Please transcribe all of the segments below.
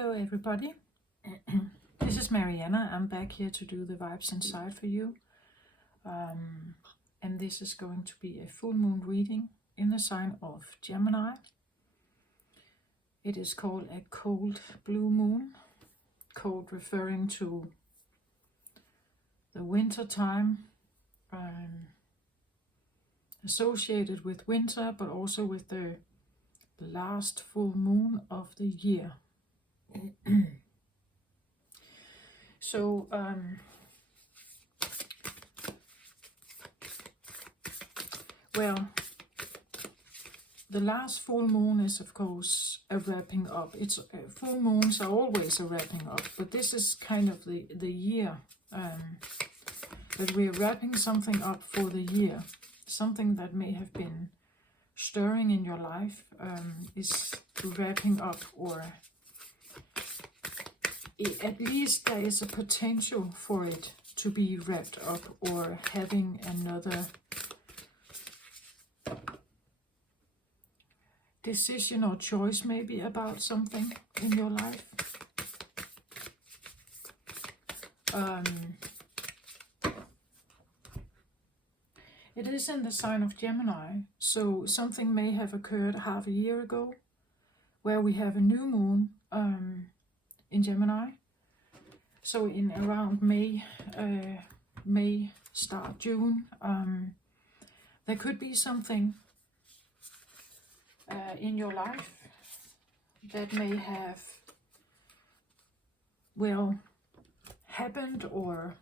Hello everybody, this is Mariana. I'm back here to do the vibes inside for you. And this is going to be a full moon reading in the sign of Gemini. It is called a cold blue moon, cold referring to the winter time, associated with winter, but also with the last full moon of the year. So well, the last full moon is of course a wrapping up. It's full moons are always a wrapping up, but this is kind of the year that we're wrapping something up for the year. Something that may have been stirring in your life is wrapping up, or at least there is a potential for it to be wrapped up, or having another decision or choice maybe about something in your life. It is in the sign of Gemini, so something may have occurred half a year ago, where we have a new moon in Gemini. So in around May, start June, there could be something in your life that may have, well, happened, or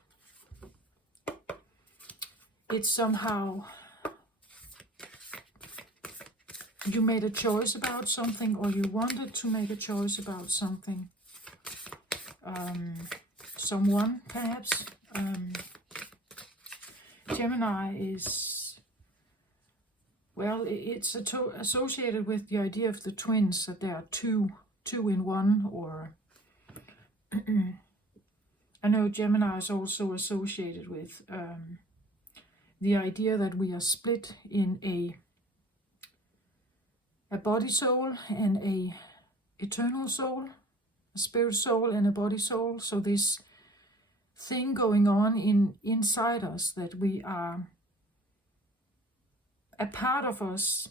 it's somehow you made a choice about something, or you wanted to make a choice about something. Someone perhaps. Gemini is, well, it's associated with the idea of the twins, that there are two in one, or I know Gemini is also associated with the idea that we are split in a body soul and a eternal soul, a spirit soul and a body soul. So this thing going on inside us, that we are, a part of us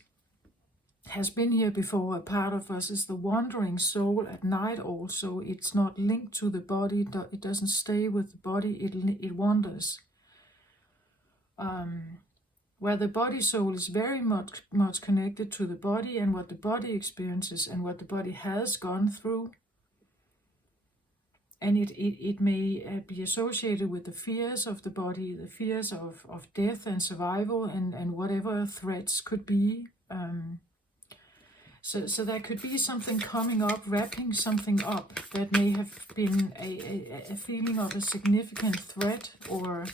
has been here before. A part of us is the wandering soul at night also. It's not linked to the body, it doesn't stay with the body, it wanders. Where the body soul is very much connected to the body, and what the body experiences and what the body has gone through. And it may be associated with the fears of the body, the fears of death and survival, and whatever threats could be. So there could be something coming up, wrapping something up, that may have been a feeling of a significant threat, or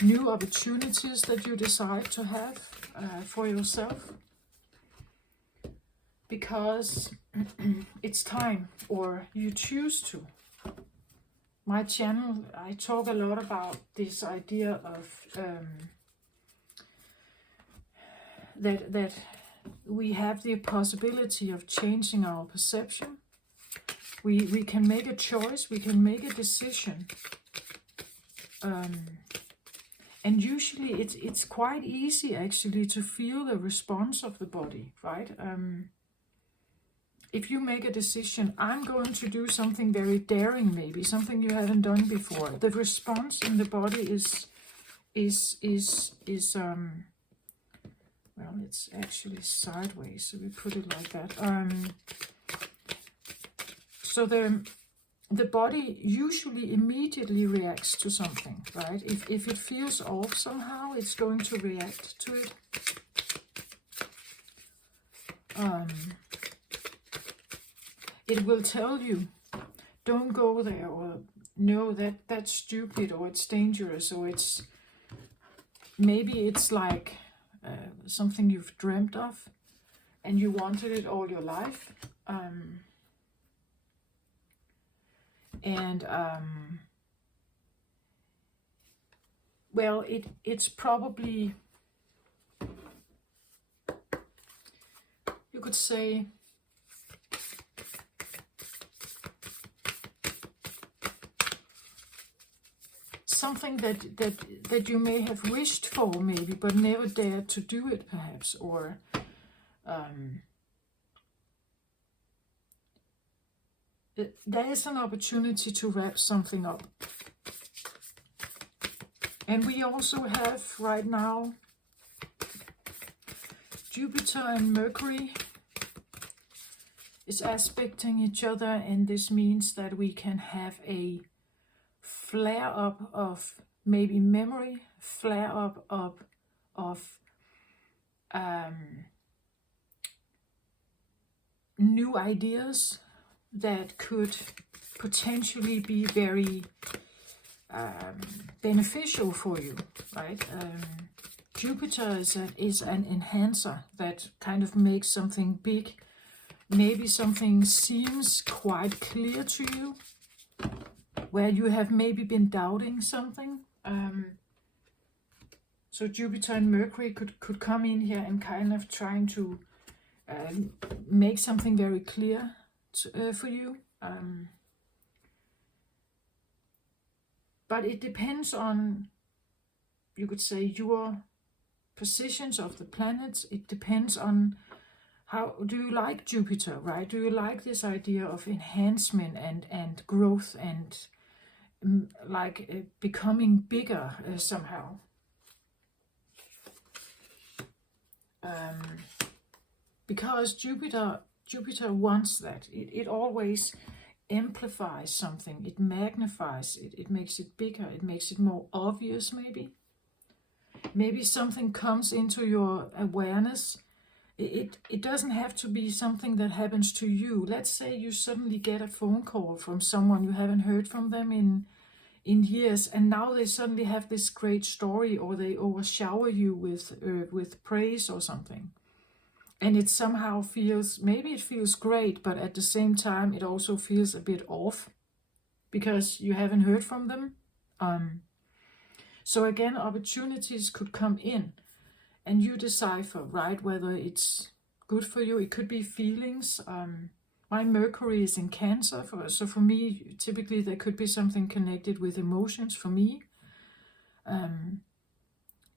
new opportunities that you decide to have for yourself, because it's time, or you choose to. My channel, I talk a lot about this idea of that we have the possibility of changing our perception. We can make a choice, we can make a decision. And usually it's quite easy actually to feel the response of the body, right? If you make a decision, I'm going to do something very daring, maybe something you haven't done before, the response in the body is well, it's actually sideways, so we put it like that. So the body usually immediately reacts to something, right? If it feels off somehow, it's going to react to it. It will tell you, don't go there, or no, that's stupid, or it's dangerous, or it's, maybe it's like something you've dreamt of and you wanted it all your life. Well, it's probably, you could say, something that you may have wished for, maybe, but never dared to do it, perhaps, or there is an opportunity to wrap something up. And we also have right now Jupiter and Mercury is aspecting each other, and this means that we can have a flare up of maybe memory, flare up of new ideas that could potentially be very beneficial for you, right? Jupiter is an enhancer that kind of makes something big. Maybe something seems quite clear to you, where you have maybe been doubting something. So Jupiter and Mercury could come in here and kind of trying to make something very clear for you. But it depends on, you could say, your positions of the planets. It depends on how do you like Jupiter, right? Do you like this idea of enhancement and growth and becoming bigger somehow? Because Jupiter wants that. It always amplifies something. It magnifies it. It makes it bigger. It makes it more obvious, maybe. Maybe something comes into your awareness. It doesn't have to be something that happens to you. Let's say you suddenly get a phone call from someone you haven't heard from them in years, and now they suddenly have this great story, or they overshower you with praise or something. And it somehow feels, maybe it feels great, but at the same time it also feels a bit off because you haven't heard from them. So again, opportunities could come in, and you decipher, right, whether it's good for you. It could be feelings. My Mercury is in Cancer, so for me, typically there could be something connected with emotions for me.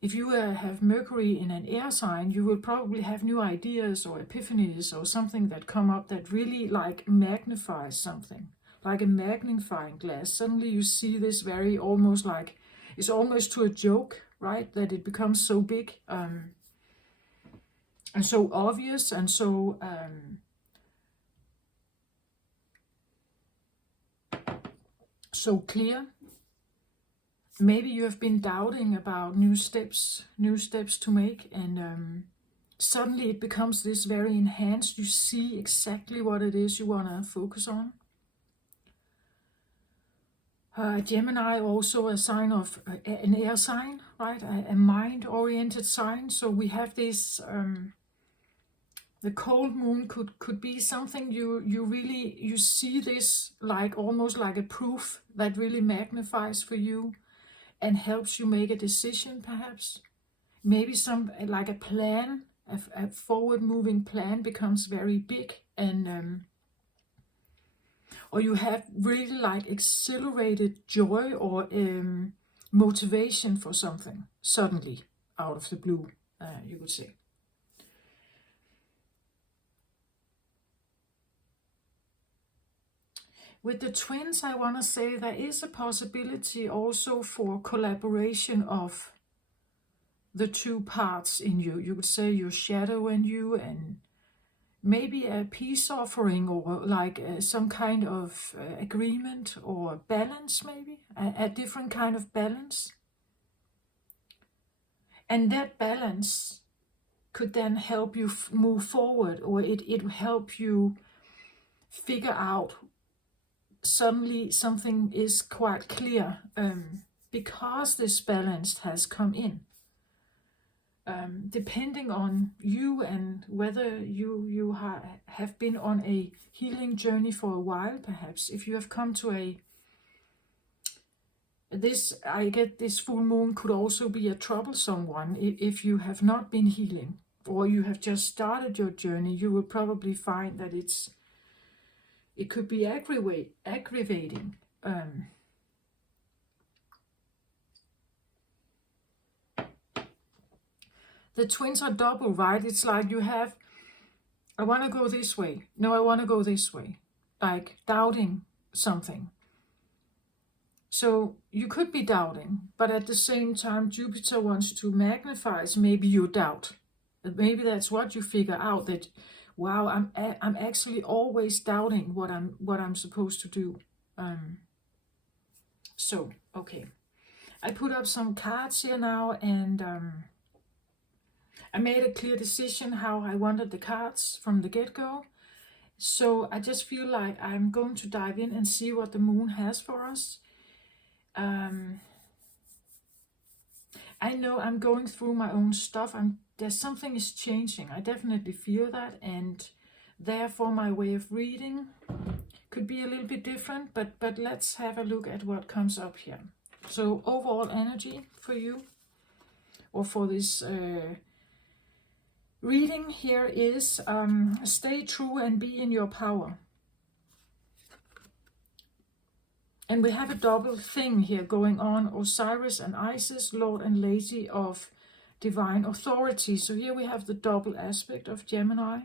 If you have Mercury in an air sign, you will probably have new ideas or epiphanies or something that come up that really like magnifies something, like a magnifying glass. Suddenly you see this very almost like, it's almost to a joke, right? That it becomes so big and so obvious and so so clear. Maybe you have been doubting about new steps to make, and suddenly it becomes this very enhanced. You see exactly what it is you want to focus on. Gemini, also a sign of an air sign, right? A mind-oriented sign. So we have this. The cold moon could be something you see this like almost like a proof that really magnifies for you and helps you make a decision, perhaps. Maybe some like a plan, a forward-moving plan becomes very big, and or you have really like accelerated joy or motivation for something suddenly out of the blue, you would say. With the twins, I want to say there is a possibility also for collaboration of the two parts in you. You could say your shadow and you, and maybe a peace offering, or like some kind of agreement or balance, maybe a different kind of balance. And that balance could then help you move forward, or it will help you figure out. Suddenly something is quite clear because this balance has come in. Depending on you and whether you have been on a healing journey for a while, perhaps. If you have come to I get this full moon could also be a troublesome one. If you have not been healing, or you have just started your journey, you will probably find that it could be aggravating. the twins are double, right? It's like you have, I want to go this way. No, I want to go this way. Like doubting something. So you could be doubting, but at the same time, Jupiter wants to magnify maybe your doubt. Maybe that's what you figure out, that, wow, I'm actually always doubting what I'm supposed to do. So, okay. I put up some cards here now, and I made a clear decision how I wanted the cards from the get-go. So I just feel like I'm going to dive in and see what the moon has for us. I know I'm going through my own stuff. There's something is changing. I definitely feel that, and therefore my way of reading could be a little bit different, but let's have a look at what comes up here. So overall energy for you, or for this reading here, is stay true and be in your power. And we have a double thing here going on: Osiris and Isis, Lord and Lady of divine authority. So here we have the double aspect of Gemini.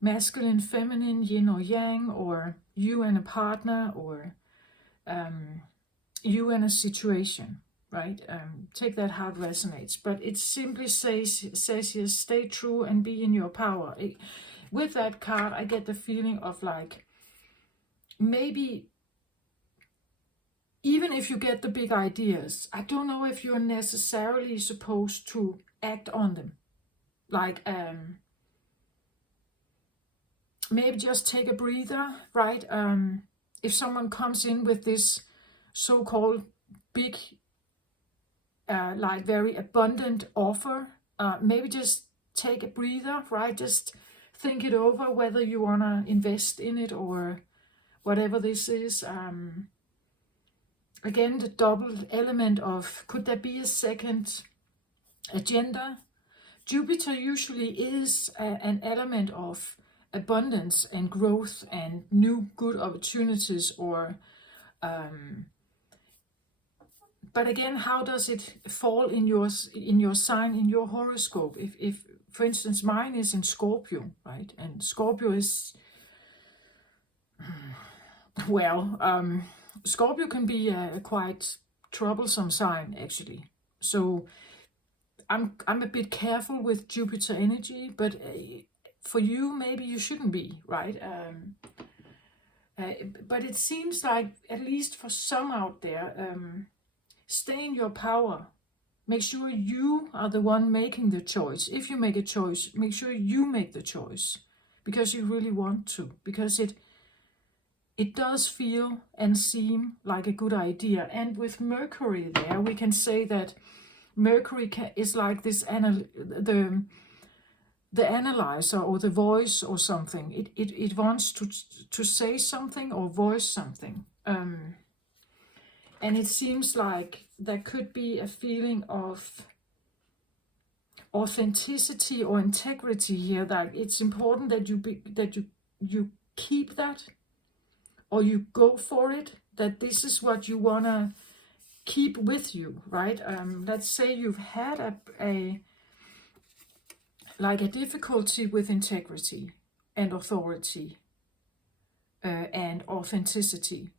Masculine, feminine, yin or yang, or you and a partner, or you and a situation, right? Take that how it resonates. But it simply says here, stay true and be in your power. With that card, I get the feeling of like, maybe even if you get the big ideas, I don't know if you're necessarily supposed to act on them. Like, maybe just take a breather, right? If someone comes in with this so-called big, like very abundant offer, maybe just take a breather, right? Just think it over, whether you want to invest in it or whatever this is. Again, the double element of, could there be a second agenda? Jupiter usually is an element of abundance and growth and new good opportunities, or but again, how does it fall in your sign, in your horoscope? If for instance mine is in Scorpio, right? And Scorpio is, well, Scorpio can be a quite troublesome sign, actually. So I'm a bit careful with Jupiter energy, but for you, maybe you shouldn't be, right? But it seems like, at least for some out there, stay in your power. Make sure you are the one making the choice. If you make a choice, make sure you make the choice, because you really want to, because it does feel and seem like a good idea. And with Mercury there, we can say that Mercury is like this, the analyzer or the voice or something. It wants to say something or voice something. And it seems like there could be a feeling of authenticity or integrity here. That it's important that you keep that, or you go for it, that this is what you want to keep with you, right? Let's say you've had a difficulty with integrity and authority and authenticity.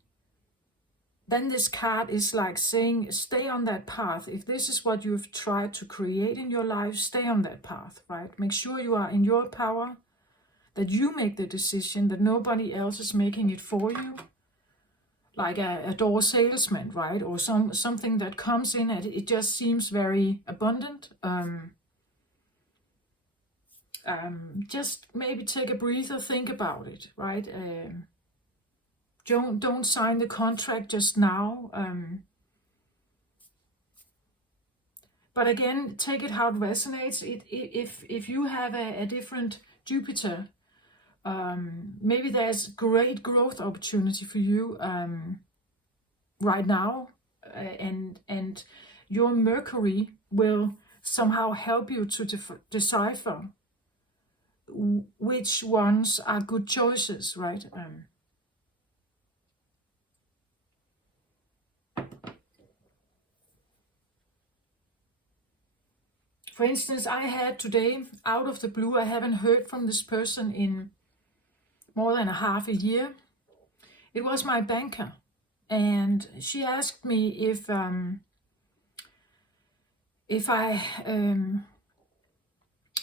Then this card is like saying, stay on that path. If this is what you've tried to create in your life, stay on that path, right? Make sure you are in your power, that you make the decision, that nobody else is making it for you. Like a door salesman, right? Or something that comes in and it just seems very abundant. Just maybe take a breather, think about it, right? Don't sign the contract just now. But again, take it how it resonates. If you have a different Jupiter, maybe there's great growth opportunity for you right now, and your Mercury will somehow help you to decipher which ones are good choices, right? For instance, I had today, out of the blue, I haven't heard from this person in more than a half a year. It was my banker, and she asked me if I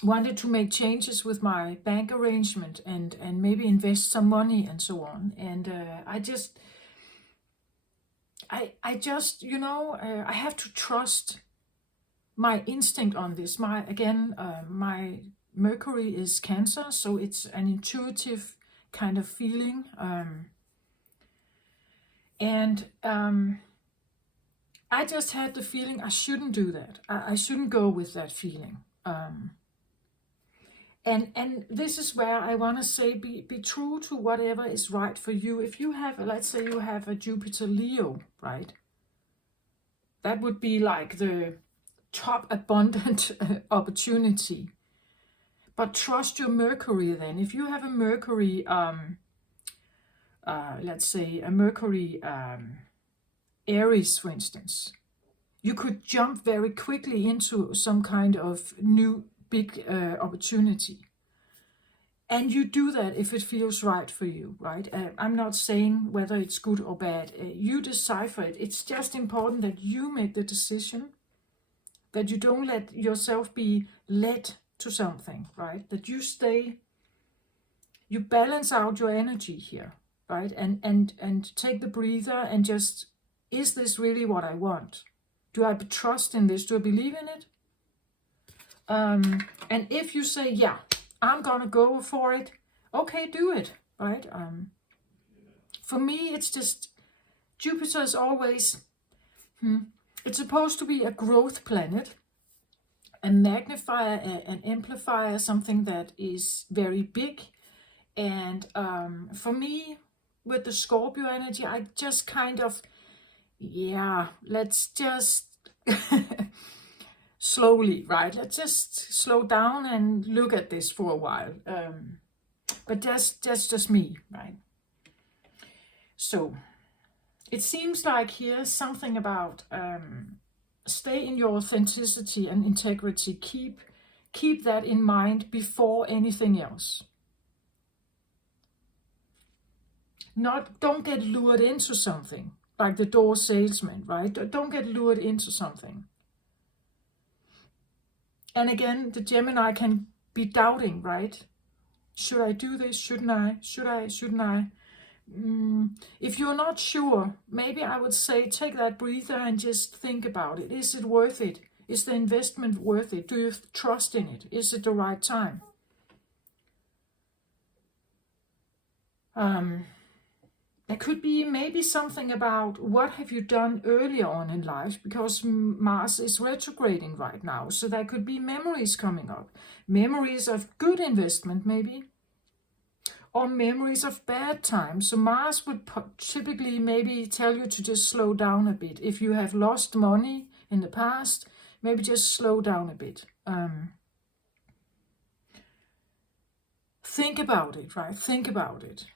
wanted to make changes with my bank arrangement and maybe invest some money and so on. And I just, you know, I have to trust my instinct on this. My Mercury is Cancer, so it's an intuitive kind of feeling. I just had the feeling I shouldn't do that. I shouldn't go with that feeling. And this is where I want to say, be true to whatever is right for you. If you have, let's say you have a Jupiter Leo, right? That would be like the top abundant opportunity. But trust your Mercury then. If you have a Mercury, let's say a Mercury Aries, for instance, you could jump very quickly into some kind of new big opportunity. And you do that if it feels right for you, right? I'm not saying whether it's good or bad. You decipher it. It's just important that you make the decision, that you don't let yourself be led to something, right? That you you balance out your energy here, right? And take the breather and just, is this really what I want? Do I trust in this? Do I believe in it? And if you say, yeah, I'm gonna go for it, okay, do it, right? For me, it's just, Jupiter is always, it's supposed to be a growth planet, a magnifier, an amplifier, something that is very big. And for me, with the Scorpio energy, I just kind of, yeah, let's just slowly, right? Let's just slow down and look at this for a while. But that's just me, right? So it seems like here's something about stay in your authenticity and integrity. Keep that in mind before anything else. Don't get lured into something like the door salesman, right? Don't get lured into something. And again, the Gemini can be doubting, right? Should I do this? Shouldn't I? Shouldn't I? If you're not sure, maybe I would say take that breather and just think about it. Is it worth it? Is the investment worth it? Do you trust in it? Is it the right time? There could be maybe something about what have you done earlier on in life, because Mars is retrograding right now. So there could be memories coming up. Memories of good investment maybe, or memories of bad times. So Mars would typically maybe tell you to just slow down a bit. If you have lost money in the past, maybe just slow down a bit. Think about it, right? Think about it.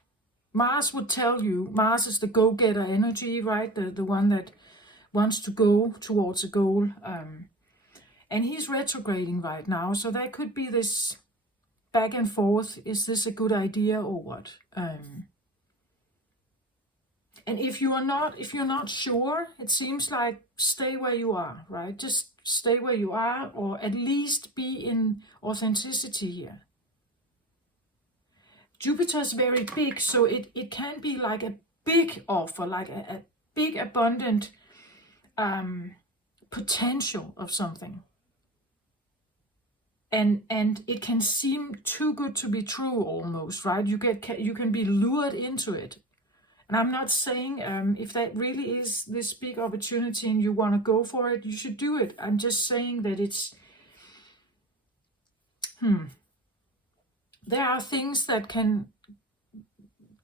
Mars would tell you, Mars is the go-getter energy, right? The one that wants to go towards a goal. And he's retrograding right now. So there could be this back and forth. Is this a good idea or what? And if you're not sure, it seems like stay where you are, right? Just stay where you are, or at least be in authenticity here. Jupiter is very big, so it can be like a big offer, like a big abundant potential of something. And it can seem too good to be true almost, right? You can be lured into it. And I'm not saying if that really is this big opportunity and you want to go for it, you should do it. I'm just saying that it's there are things that can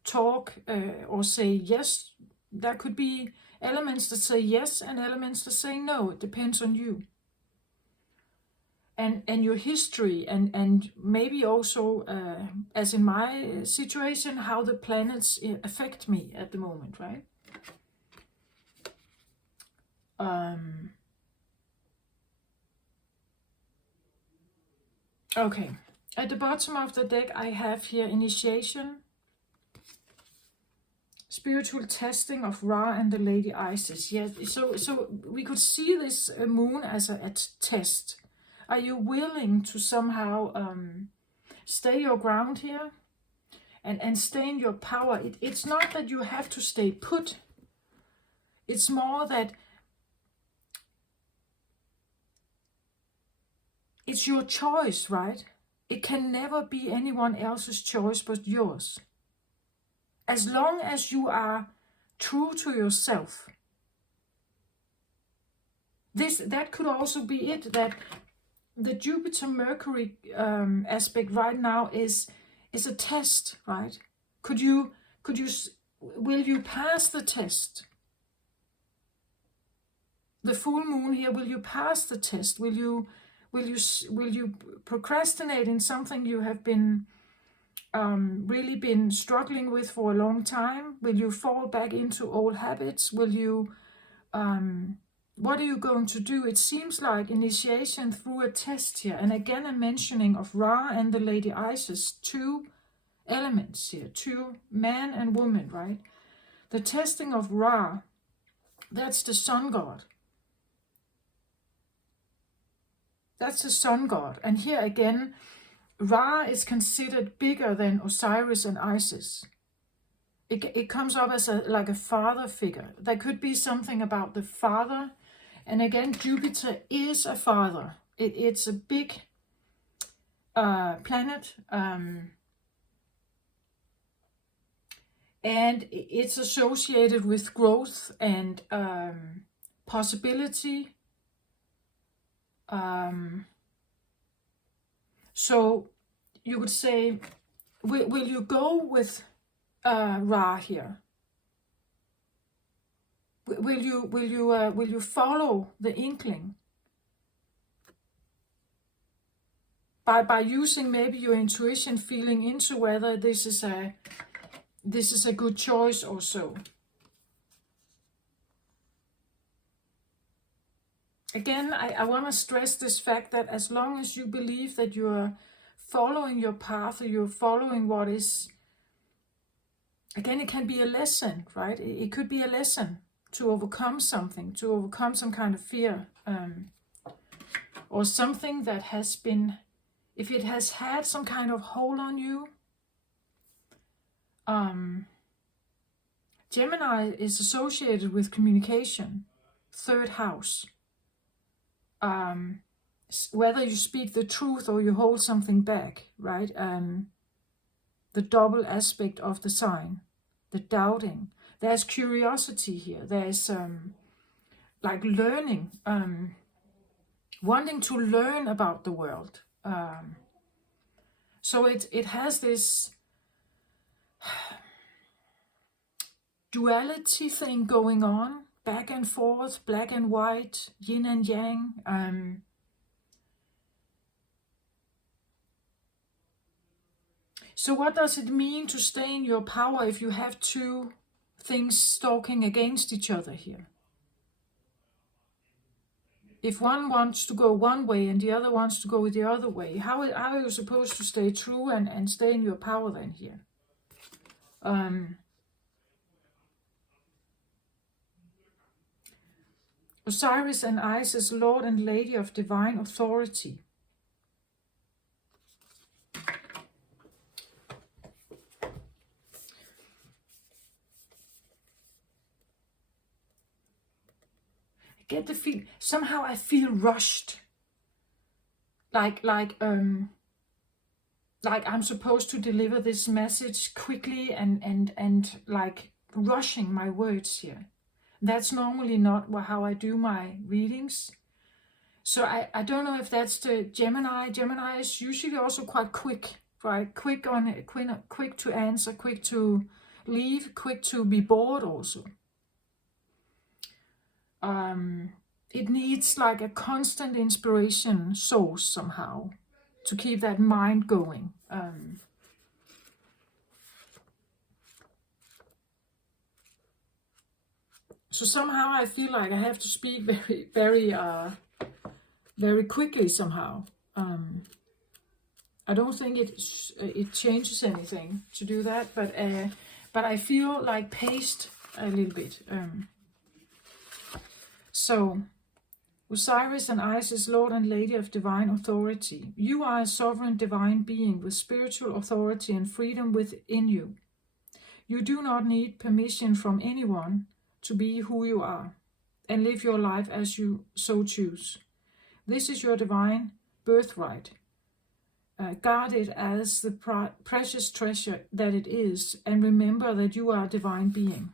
talk or say yes. There could be elements that say yes and elements that say no. It depends on you. And your history, and maybe also, as in my situation, how the planets affect me at the moment, right? Okay, at the bottom of the deck I have here initiation, spiritual testing of Ra and the Lady Isis. Yes, so we could see this moon as a test. Are you willing to somehow stay your ground here and stay in your power? It's not that you have to stay put. It's more that it's your choice, right? It can never be anyone else's choice but yours. As long as you are true to yourself. That could also be it, that the Jupiter-Mercury aspect right now is a test, right? Will you pass the test? The full moon here, will you pass the test? Will you procrastinate in something you have been really been struggling with for a long time? Will you fall back into old habits? Will you what are you going to do? It seems like initiation through a test here, and again a mentioning of Ra and the Lady Isis, two elements here, two man and woman, right? The testing of Ra, that's the sun god. That's the sun god. And here again, Ra is considered bigger than Osiris and Isis. It comes up as like a father figure. There could be something about the father. And again, Jupiter is a father. It's a big planet. And it's associated with growth and possibility. So you could say, will you go with Ra here? Will you follow the inkling by using maybe your intuition, feeling into whether this is a good choice or so? Again, I want to stress this fact that as long as you believe that you are following your path, or you're following what is, again, it can be a lesson, right? It could be a lesson to overcome something, to overcome some kind of fear, or something that has been, if it has had some kind of hold on you. Gemini is associated with communication, third house. Whether you speak the truth or you hold something back, right? The double aspect of the sign, the doubting. There's curiosity here. There's like learning, wanting to learn about the world. So it has this duality thing going on, back and forth, black and white, yin and yang. So what does it mean to stay in your power if you have two things talking against each other here? If one wants to go one way and the other wants to go the other way, how are you supposed to stay true and stay in your power then here? Osiris and Isis, Lord and Lady of Divine Authority. I get the feel, somehow I feel rushed. Like I'm supposed to deliver this message quickly and like rushing my words here. That's normally not how I do my readings. So I don't know if that's the Gemini. Gemini is usually also quite quick, right? Quick to answer, quick to leave, quick to be bored also. It needs like a constant inspiration source somehow to keep that mind going. So somehow I feel like I have to speak very quickly somehow. I don't think it changes anything to do that, but I feel like paced a little bit. So, Osiris and Isis, Lord and Lady of divine authority, you are a sovereign divine being with spiritual authority and freedom within you. You do not need permission from anyone to be who you are and live your life as you so choose. This is your divine birthright. Guard it as the precious treasure that it is, and remember that you are a divine being.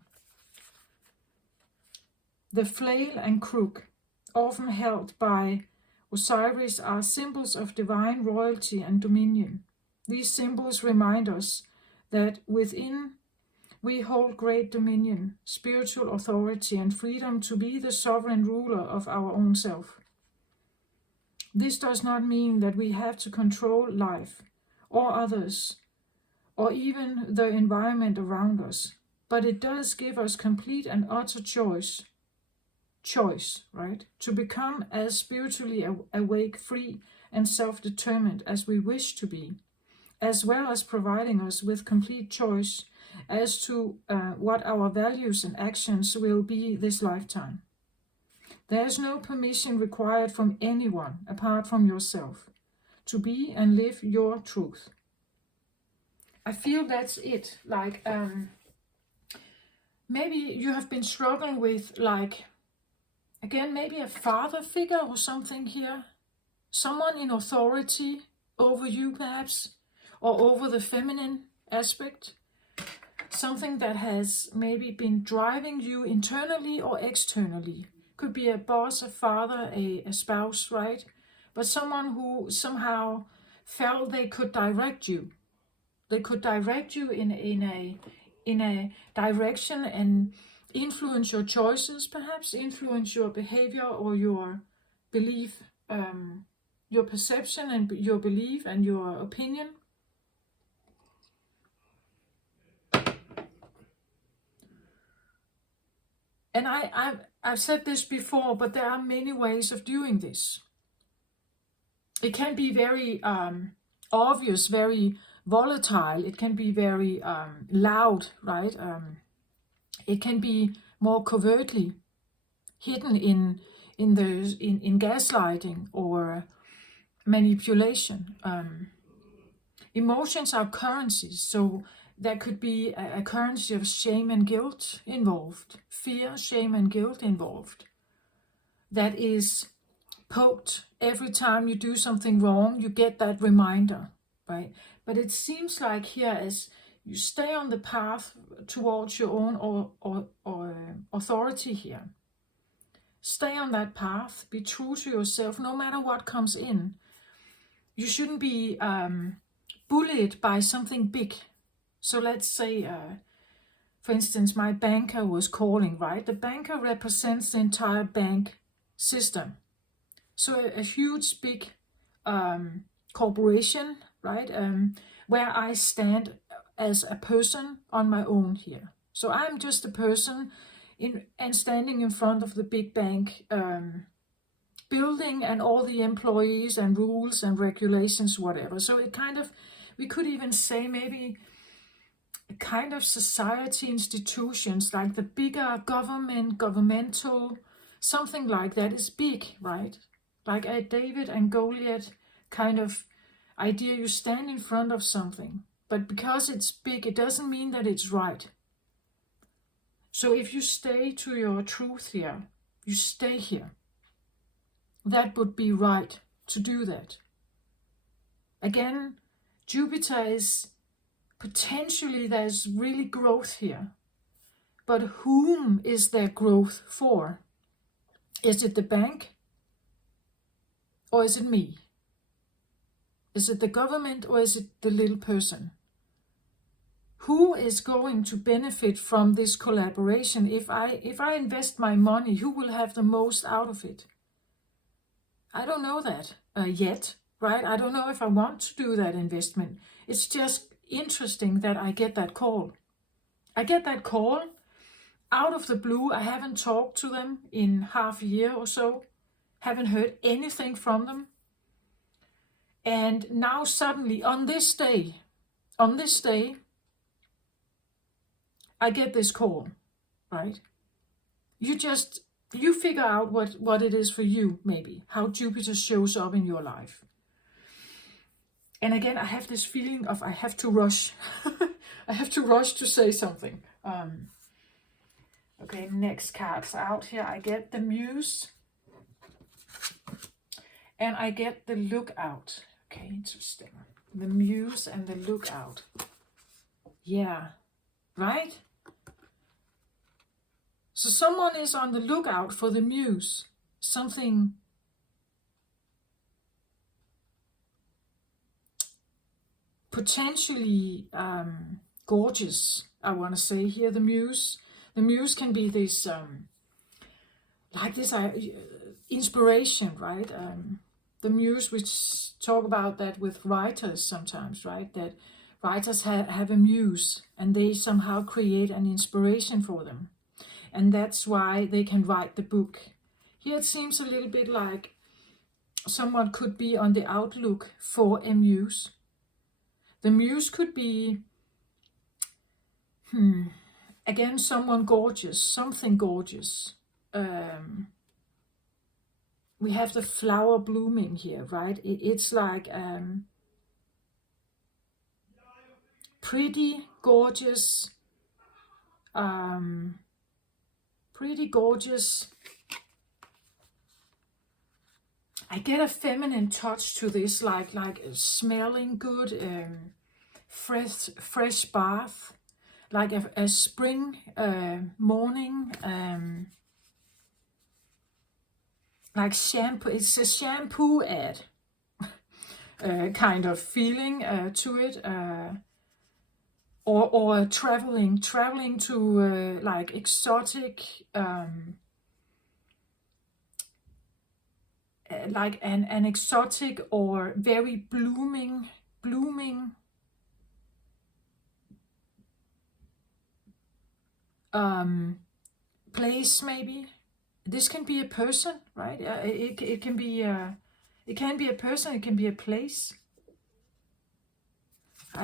The flail and crook, often held by Osiris, are symbols of divine royalty and dominion. These symbols remind us that within we hold great dominion, spiritual authority, and freedom to be the sovereign ruler of our own self. This does not mean that we have to control life or others or even the environment around us, but it does give us complete and utter choice, right? To become as spiritually awake, free, and self-determined as we wish to be, as well as providing us with complete choice as to what our values and actions will be this lifetime. There is no permission required from anyone apart from yourself to be and live your truth. I feel that's it. Like, maybe you have been struggling with, like, again, maybe a father figure or something here. Someone in authority over you, perhaps, or over the feminine aspect. Something that has maybe been driving you internally or externally. Could be a boss, a father, a spouse, right? But someone who somehow felt they could direct you. They could direct you in a direction and influence your choices, perhaps influence your behavior or your belief, your perception and your belief and your opinion. And I've said this before, but there are many ways of doing this. It can be very obvious, very volatile. It can be very loud, right? It can be more covertly hidden in gaslighting or manipulation. Emotions are currencies, so there could be a currency of shame and guilt involved, fear, shame and guilt involved. That is poked every time you do something wrong, you get that reminder, right? But it seems like here, as you stay on the path towards your own or authority here, stay on that path, be true to yourself, no matter what comes in. You shouldn't be bullied by something big. So let's say, for instance, my banker was calling, right? The banker represents the entire bank system. So a huge, big corporation, right? Where I stand as a person on my own here. So I'm just a person and standing in front of the big bank building and all the employees and rules and regulations, whatever. So it kind of, we could even say maybe a kind of society institutions, like the bigger government, governmental, something like that is big, right? Like a David and Goliath kind of idea. You stand in front of something, but because it's big, it doesn't mean that it's right. So if you stay to your truth here, you stay here. That would be right to do that. Again, Jupiter is potentially, there's really growth here. But whom is there growth for? Is it the bank? Or is it me? Is it the government or is it the little person? Who is going to benefit from this collaboration? If I invest my money, who will have the most out of it? I don't know that yet, right? I don't know if I want to do that investment. It's just interesting that I get that call. I get that call out of the blue. I haven't talked to them in half a year or so. Haven't heard anything from them. And now suddenly on this day, I get this call, right? You figure out what it is for you, maybe, how Jupiter shows up in your life. And again, I have this feeling of I have to rush. I have to rush to say something. Okay, next cards out here. I get the Muse. And I get the Lookout. Okay, interesting. The Muse and the Lookout. Yeah, right? So someone is on the lookout for the Muse. Something potentially gorgeous, I want to say here. The Muse can be this like this inspiration, right? The Muse, we talk about that with writers sometimes, right? That writers have a muse and they somehow create an inspiration for them, and that's why they can write the book. Here it seems a little bit like someone could be on the outlook for a muse. The Muse could be, again, someone gorgeous, something gorgeous. We have the flower blooming here, right? It's like pretty gorgeous, I get a feminine touch to this, like smelling good, fresh bath, like a spring morning, like shampoo. It's a shampoo ad kind of feeling to it, or traveling to like exotic. Like an exotic or very blooming place, maybe. This can be a person, right? It can be a person, it can be a place.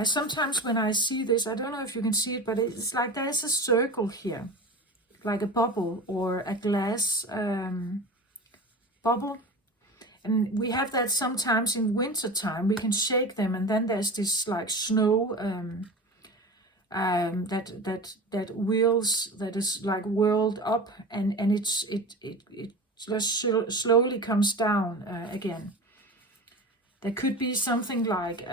Sometimes when I see this, I don't know if you can see it, but it's like there's a circle here, like a bubble or a glass bubble. And we have that sometimes in winter time. We can shake them, and then there's this like snow that wheels, that is like whirled up, and it just slowly comes down again. There could be something like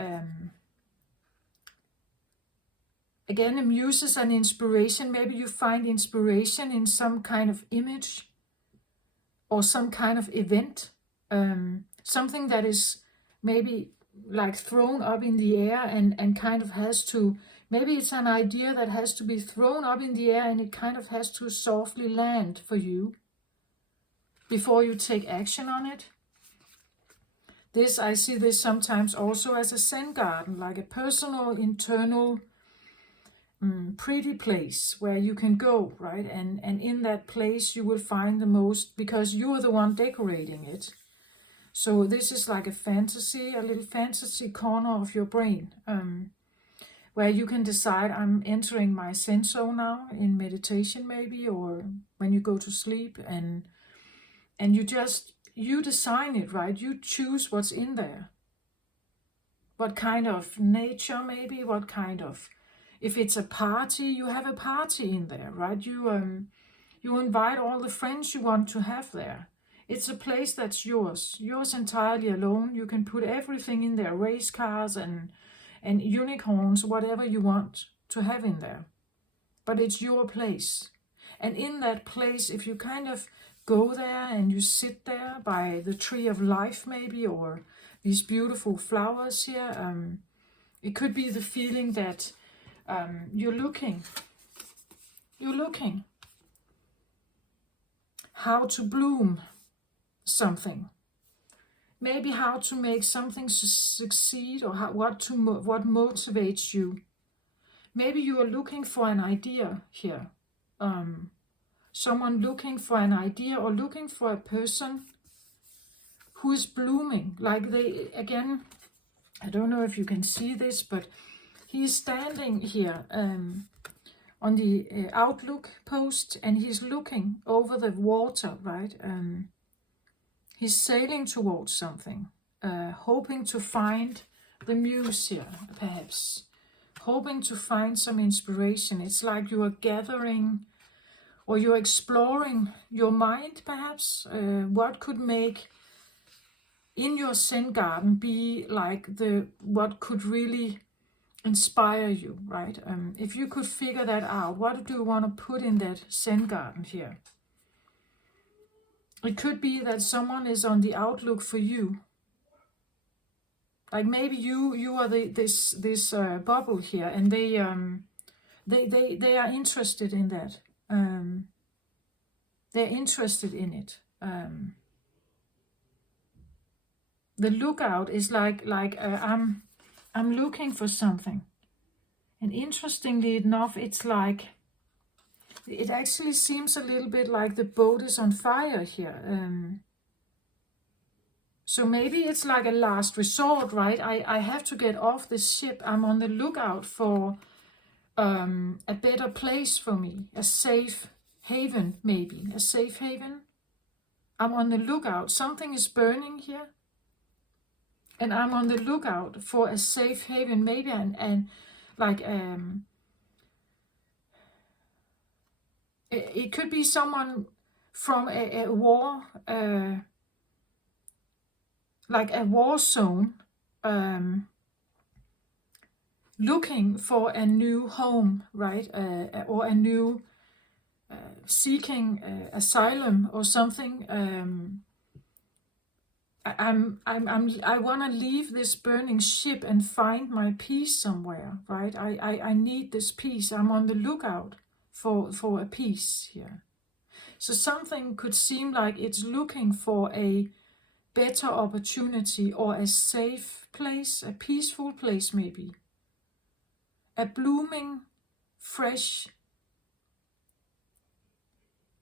again, a muse is an inspiration. Maybe you find inspiration in some kind of image or some kind of event. Something that is maybe like thrown up in the air and kind of has to, maybe it's an idea that has to be thrown up in the air and it kind of has to softly land for you before you take action on it. This, I see this sometimes also as a Zen garden, like a personal, internal, pretty place where you can go, right? And in that place you will find the most, because you are the one decorating it. So this is like a fantasy, a little fantasy corner of your brain, where you can decide, I'm entering my Zen zone now in meditation maybe, or when you go to sleep, and you design it, right? You choose what's in there. What kind of nature maybe, what kind of, if it's a party, you have a party in there, right? You invite all the friends you want to have there. It's a place that's yours entirely alone. You can put everything in there, race cars and unicorns, whatever you want to have in there. But it's your place. And in that place, if you kind of go there and you sit there by the tree of life maybe, or these beautiful flowers here, it could be the feeling that you're looking how to bloom something, maybe how to make something succeed, or what motivates you. Maybe you are looking for an idea here, someone looking for an idea, or looking for a person who is blooming, like they, again, I don't know if you can see this, but he's standing here on the Outlook post, and he's looking over the water, right? He's sailing towards something, hoping to find the muse here, perhaps. Hoping to find some inspiration. It's like you are gathering, or you're exploring your mind, perhaps. What could make in your Zen garden be like what could really inspire you, right? If you could figure that out, what do you want to put in that Zen garden here? It could be that someone is on the outlook for you. Like maybe you are this bubble here, and they are interested in that. They're interested in it. The lookout is like I'm looking for something, and interestingly enough, it's like it actually seems a little bit like the boat is on fire here. So maybe it's like a last resort, right? I have to get off this ship. I'm on the lookout for a better place for me, a safe haven, maybe a safe haven. I'm on the lookout. Something is burning here, and I'm on the lookout for a safe haven, maybe and like it could be someone from a war, like a war zone, looking for a new home, right? Or a new seeking asylum or something. I want to leave this burning ship and find my peace somewhere, right? I need this peace. I'm on the lookout for a peace here. So something could seem like it's looking for a better opportunity or a safe place, a peaceful place maybe. A blooming, fresh,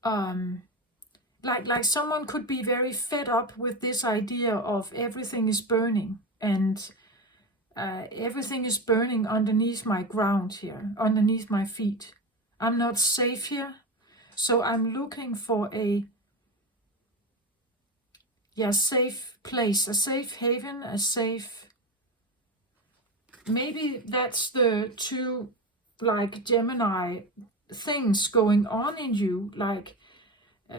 like someone could be very fed up with this idea of everything is burning, and everything is burning underneath my ground here, underneath my feet. I'm not safe here, so I'm looking for a safe place, a safe haven, a safe... Maybe that's the two, like, Gemini things going on in you, like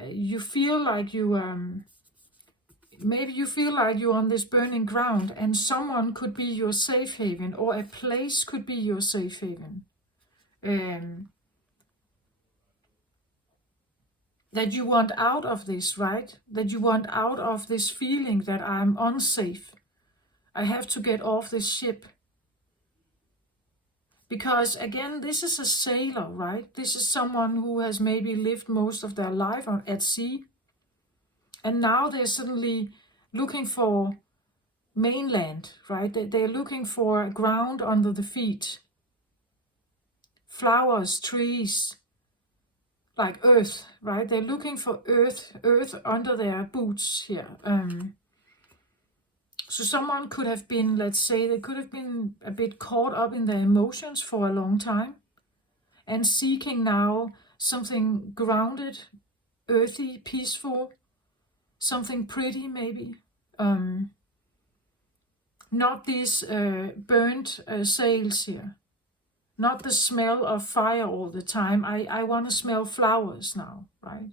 you feel like you maybe you feel like you're on this burning ground, and someone could be your safe haven, or a place could be your safe haven, that you want out of this, right? That you want out of this feeling that I'm unsafe. I have to get off this ship. Because again, this is a sailor, right? This is someone who has maybe lived most of their life at sea. And now they're suddenly looking for mainland, right? They're looking for ground under the feet. Flowers, trees, like earth, right? They're looking for earth under their boots here. So someone could have been, let's say, they could have been a bit caught up in their emotions for a long time, and seeking now something grounded, earthy, peaceful, something pretty maybe. Not these burnt sails here. Not the smell of fire all the time. I want to smell flowers now, right?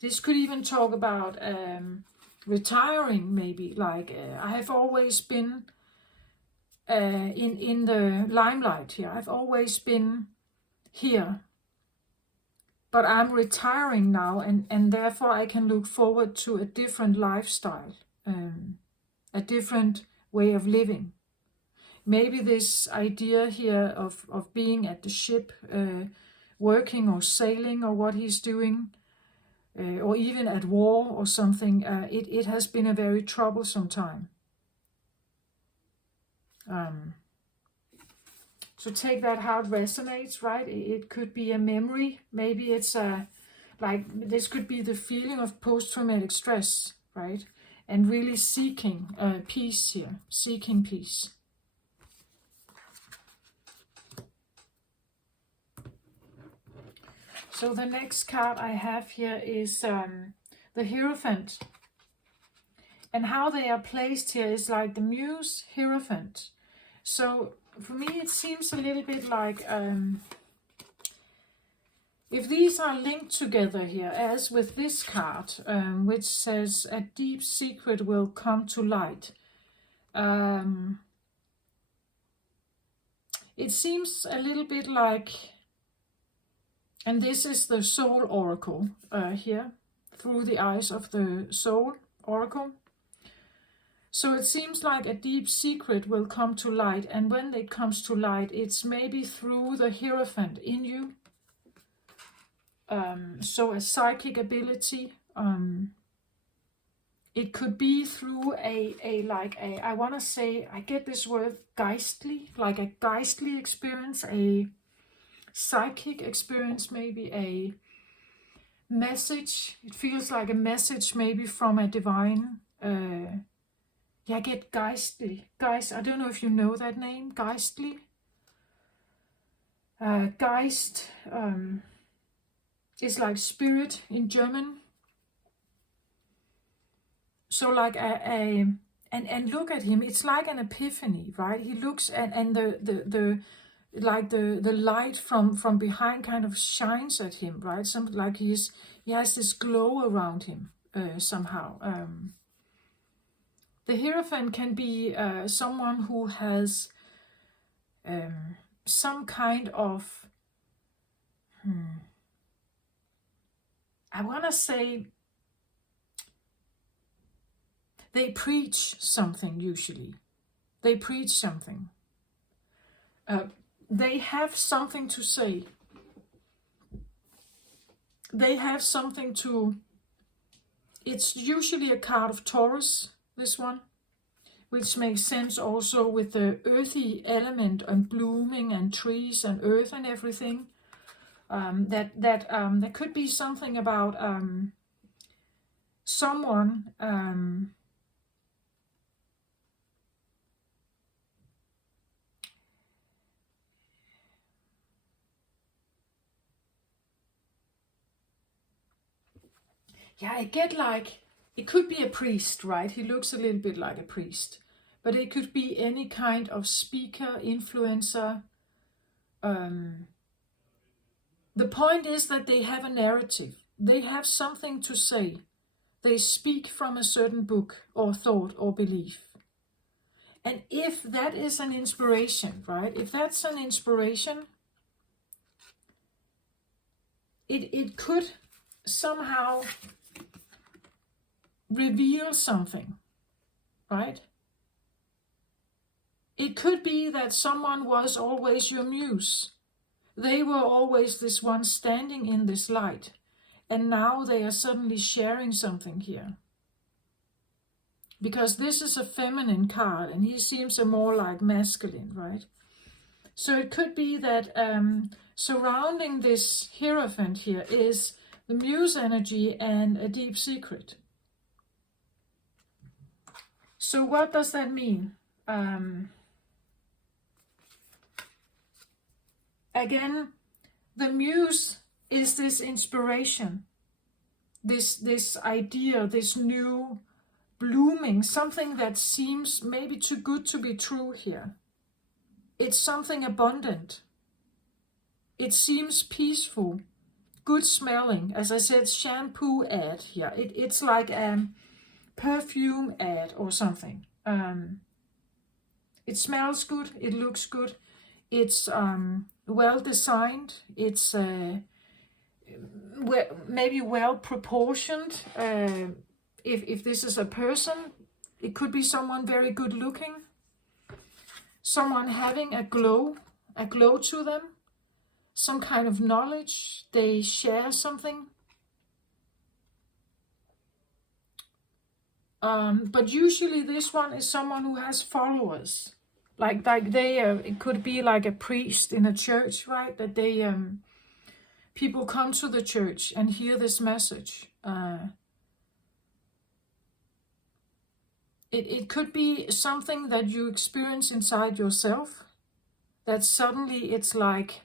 This could even talk about retiring, maybe. Like I have always been in the limelight here. I've always been here, but I'm retiring now, and therefore I can look forward to a different lifestyle, a different way of living. Maybe this idea here of being at the ship, working or sailing, or what he's doing, or even at war or something, it has been a very troublesome time. So take that how it resonates, right? It could be a memory. Maybe it's like this could be the feeling of post-traumatic stress, right? and really seeking peace here, seeking peace. So the next card I have here is the Hierophant. And how they are placed here is like the Muse, Hierophant. So for me it seems a little bit like, if these are linked together here, as with this card, which says a deep secret will come to light. It seems a little bit like, and this is the Soul Oracle here, through the eyes of the Soul Oracle. So it seems like a deep secret will come to light, and when it comes to light, it's maybe through the Hierophant in you. So a psychic ability. It could be through I want to say, I get this word geistly, like a geistly experience, a psychic experience, maybe a message. It feels like a message maybe from a divine, yeah, I get geistly. I don't know if you know that name, geistly. Geist is like spirit in German. So like and look at him, it's like an epiphany, right? He looks and the light from behind kind of shines at him, right? Something like he has this glow around him somehow. The Hierophant can be someone who has some kind of, I want to say, they preach something usually. They preach something. They have something to say. They have something to... It's usually a card of Taurus, this one, which makes sense also with the earthy element and blooming and trees and earth and everything. There could be something about someone... Yeah, I get like, it could be a priest, right? He looks a little bit like a priest. But it could be any kind of speaker, influencer. The point is that they have a narrative. They have something to say. They speak from a certain book or thought or belief. And if that is an inspiration, right? If that's an inspiration, it could somehow reveal something, right? It could be that someone was always your muse. They were always this one standing in this light, and now they are suddenly sharing something here. Because this is a feminine card, and he seems a more like masculine, right? So it could be that surrounding this Hierophant here is the muse energy and a deep secret. So what does that mean? Again, the muse is this inspiration, this idea, this new blooming, something that seems maybe too good to be true here. It's something abundant. It seems peaceful, good smelling. As I said, shampoo ad here. It's like a perfume ad or something. It smells good. It looks good. It's well designed. It's maybe well proportioned. If this is a person, it could be someone very good looking. Someone having a glow to them. Some kind of knowledge. They share something. But usually this one is someone who has followers. Like they, it could be like a priest in a church, right? That they, people come to the church and hear this message. It could be something that you experience inside yourself, that suddenly it's like,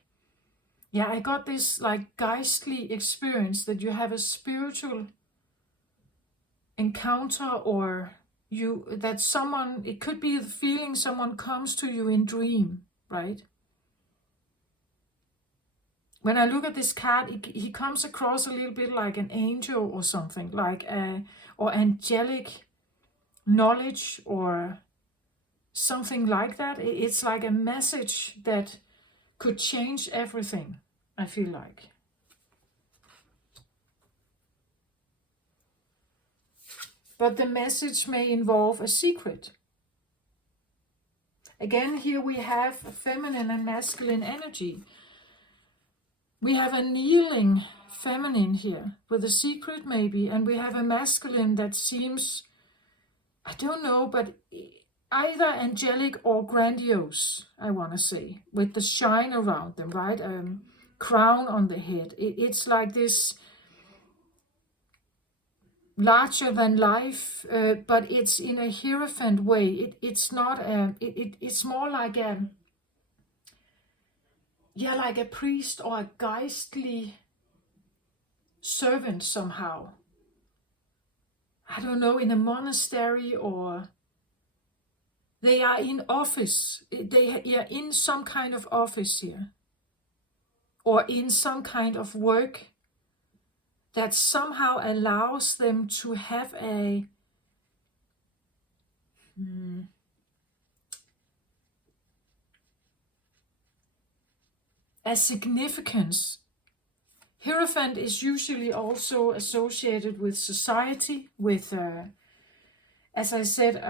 yeah, I got this like geistly experience that you have a spiritual encounter, or that someone, it could be the feeling someone comes to you in dream, right? When I look at this card, he comes across a little bit like an angel or something, like or angelic knowledge or something like that. It's like a message that could change everything, I feel like. But the message may involve a secret. Again, here we have feminine and masculine energy. We have a kneeling feminine here with a secret maybe, and we have a masculine that seems, I don't know, but either angelic or grandiose, I want to say, with the shine around them, right? Crown on the head. It's like this larger than life, but it's in a hierophant way. It's not a, it's more like a, yeah, like a priest or a geistly servant somehow. I don't know, in a monastery, or they are in office. They are in some kind of office here, or in some kind of work that somehow allows them to have a significance. Hierophant is usually also associated with society, with, as I said,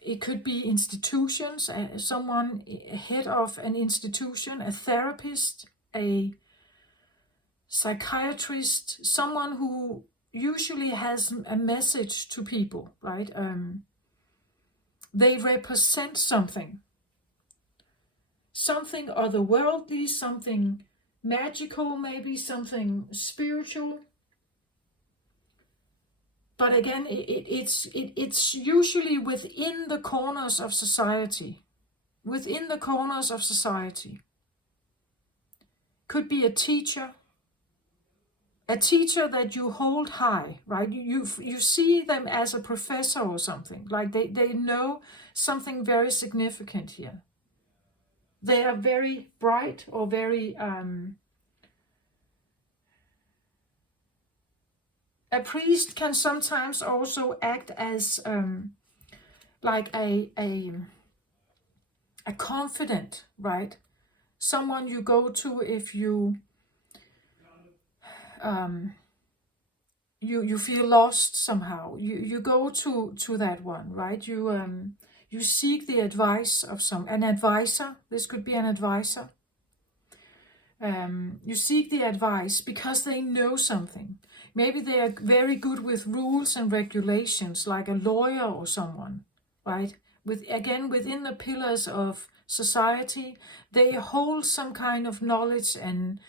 it could be institutions, someone head of an institution, a therapist, a psychiatrist, someone who usually has a message to people, right? They represent something otherworldly, something magical, maybe something spiritual. But again, it's usually within the corners of society. Within the corners of society. Could be a teacher that you hold high, right? You see them as a professor or something. Like they know something very significant here. They are very bright or very... a priest can sometimes also act as like a confidant, right? Someone you go to if you you feel lost somehow. You go to that one, right? You seek the advice of an advisor. This could be an advisor. You seek the advice because they know something. Maybe they are very good with rules and regulations, like a lawyer or someone, right? Again, within the pillars of society, they hold some kind of knowledge, and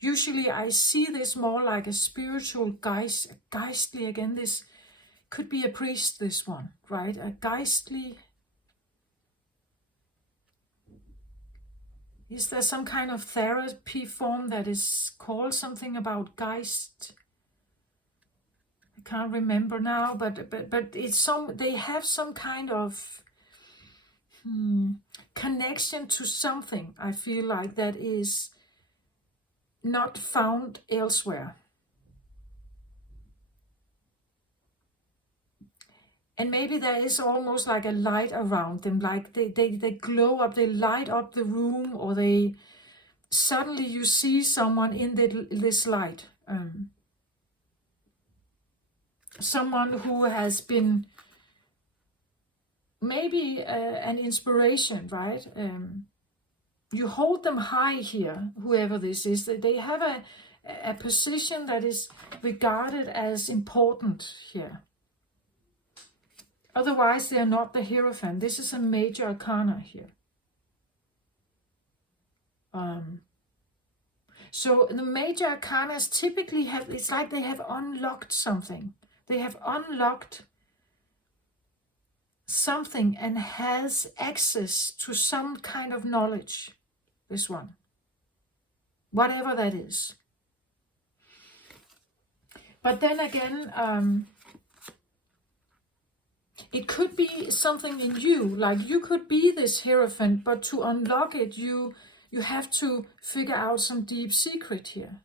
usually I see this more like a spiritual geistly, again, this could be a priest, this one, right? A geistly... Is there some kind of therapy form that is called something about Geist? I can't remember now, but it's they have some kind of connection to something, I feel like, that is not found elsewhere. And maybe there is almost like a light around them, like they glow up, they light up the room, or they suddenly you see someone in this light. Someone who has been maybe an inspiration, right? You hold them high here, whoever this is. They have a position that is regarded as important here. Otherwise, they are not the Hierophant. This is a major arcana here. So the major arcanas typically have, it's like they have unlocked something. They have unlocked something and has access to some kind of knowledge, this one, whatever that is. But then again, it could be something in you, like you could be this Hierophant, but to unlock it, you have to figure out some deep secret here.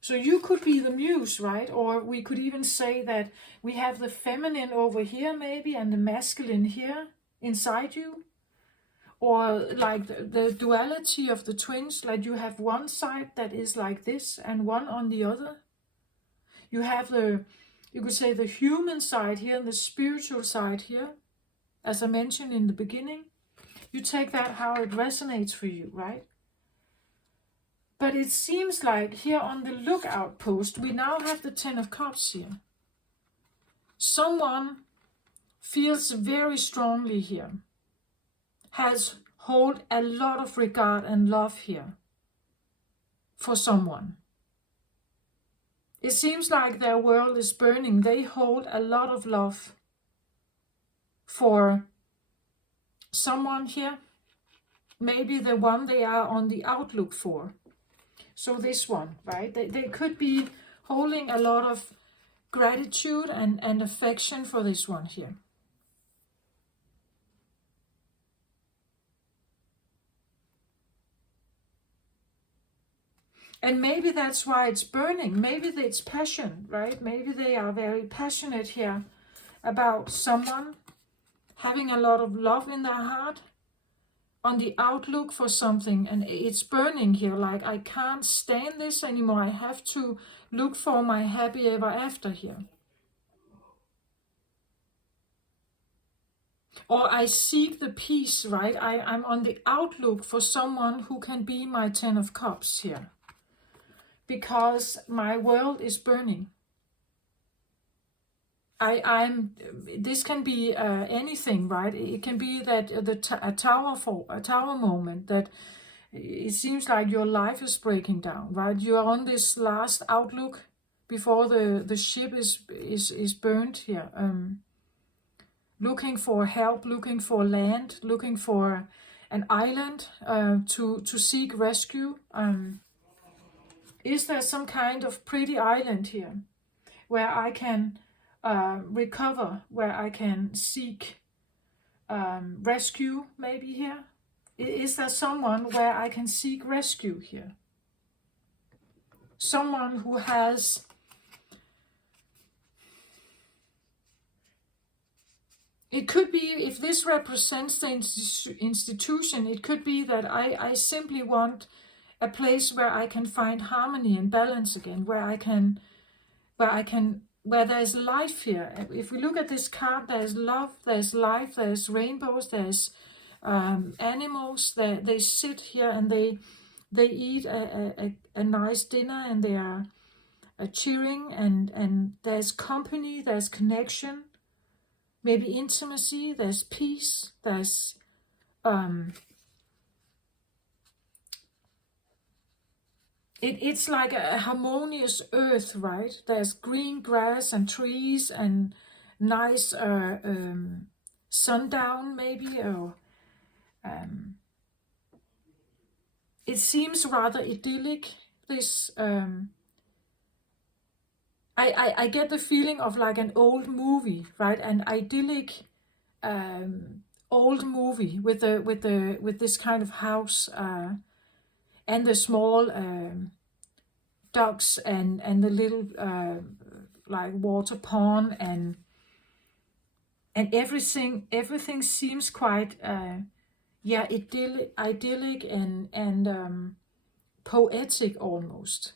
So you could be the muse, right? Or we could even say that we have the feminine over here maybe, and the masculine here inside you. Or like the duality of the twins, like you have one side that is like this and one on the other. You have you could say the human side here and the spiritual side here, as I mentioned in the beginning. You take that how it resonates for you, right? But it seems like here on the lookout post, we now have the Ten of Cups here. Someone feels very strongly here, hold a lot of regard and love here for someone. It seems like their world is burning. They hold a lot of love for someone here, maybe the one they are on the outlook for. So this one, right? They could be holding a lot of gratitude and affection for this one here. And maybe that's why it's burning. Maybe it's passion, right? Maybe they are very passionate here about someone, having a lot of love in their heart, on the outlook for something, and it's burning here, like I can't stand this anymore. I have to look for my happy ever after here. Or I seek the peace, right? I'm on the outlook for someone who can be my Ten of Cups here. Because my world is burning. This can be anything, right? It can be that a tower moment, that it seems like your life is breaking down, right? You are on this last outlook before the ship is burned here. Looking for help, looking for land, looking for an island to seek rescue. Is there some kind of pretty island here where I can recover, where I can seek rescue maybe here? Is there someone where I can seek rescue here? Someone who has... It could be, if this represents the institution, it could be that I simply want a place where I can find harmony and balance again, where there's life here. If we look at this card, there's love, there's life, there's rainbows, there's animals. They sit here and they eat a nice dinner, and they are cheering, and there's company, there's connection, maybe intimacy, there's peace, there's it's like a harmonious earth, right? There's green grass and trees and nice sundown maybe, or it seems rather idyllic. This I get the feeling of like an old movie, right? An idyllic old movie with this kind of house and the small ducks and the little like water pond, and everything seems quite idyllic and poetic almost,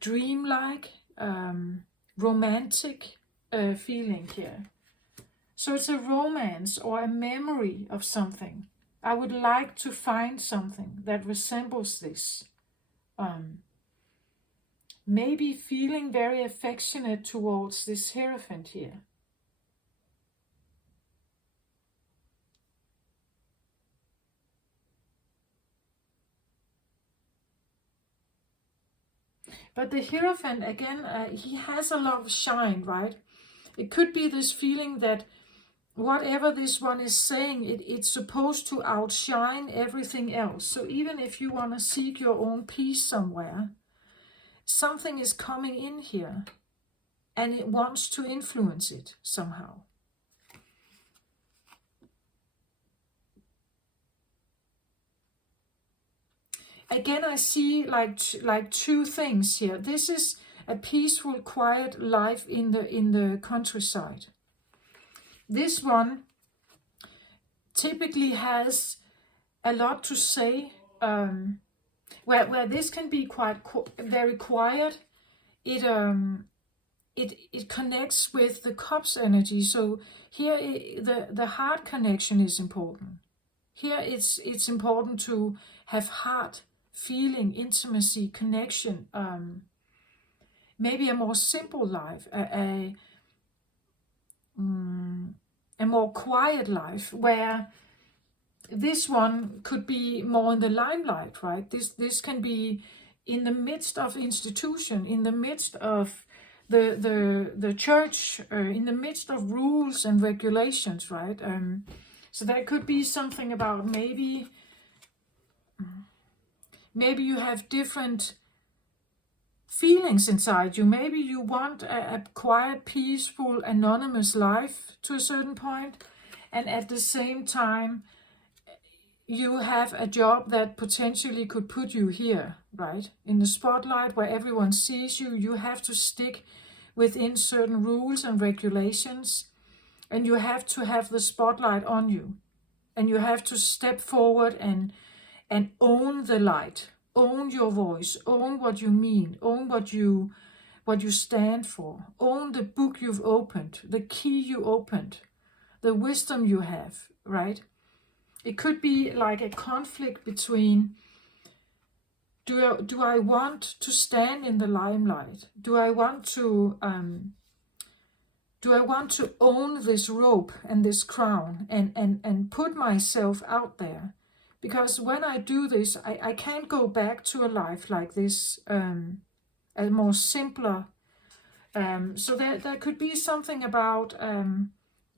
dreamlike, romantic feeling here. So it's a romance or a memory of something. I would like to find something that resembles this. Maybe feeling very affectionate towards this Hierophant here. But the Hierophant, again, he has a lot of shine, right? It could be this feeling that whatever this one is saying, it's supposed to outshine everything else. So even if you want to seek your own peace somewhere, something is coming in here and it wants to influence it somehow. Again, I see like two things here. This is a peaceful, quiet life in the countryside. This one typically has a lot to say, where this can be quite very quiet. It connects with the cups energy. So here the heart connection is important. Here it's important to have heart feeling, intimacy, connection, maybe a more simple life, a more quiet life, where this one could be more in the limelight, right? This can be in the midst of institution, in the midst of the church, in the midst of rules and regulations, right? So there could be something about maybe you have different feelings inside you. Maybe you want a quiet, peaceful, anonymous life to a certain point, and at the same time you have a job that potentially could put you here, right? In the spotlight where everyone sees you. You have to stick within certain rules and regulations, and you have to have the spotlight on you, and you have to step forward and own the light, own your voice, own what you mean, own what you stand for, own the book you've opened, the key you opened, the wisdom you have, right? It could be like a conflict between, do I want to stand in the limelight? Do I want to own this robe and this crown and put myself out there? Because when I do this, I can't go back to a life like this, a more simpler. So there could be something about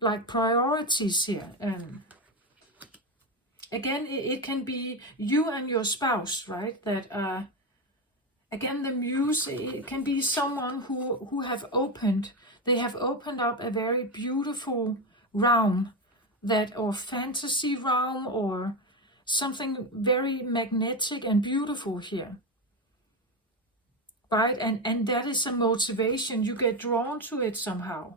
like priorities here. Again, it can be you and your spouse, right? That again, the muse, it can be someone who have opened up a very beautiful realm, or fantasy realm, or something very magnetic and beautiful here, right? And that is a motivation. You get drawn to it somehow.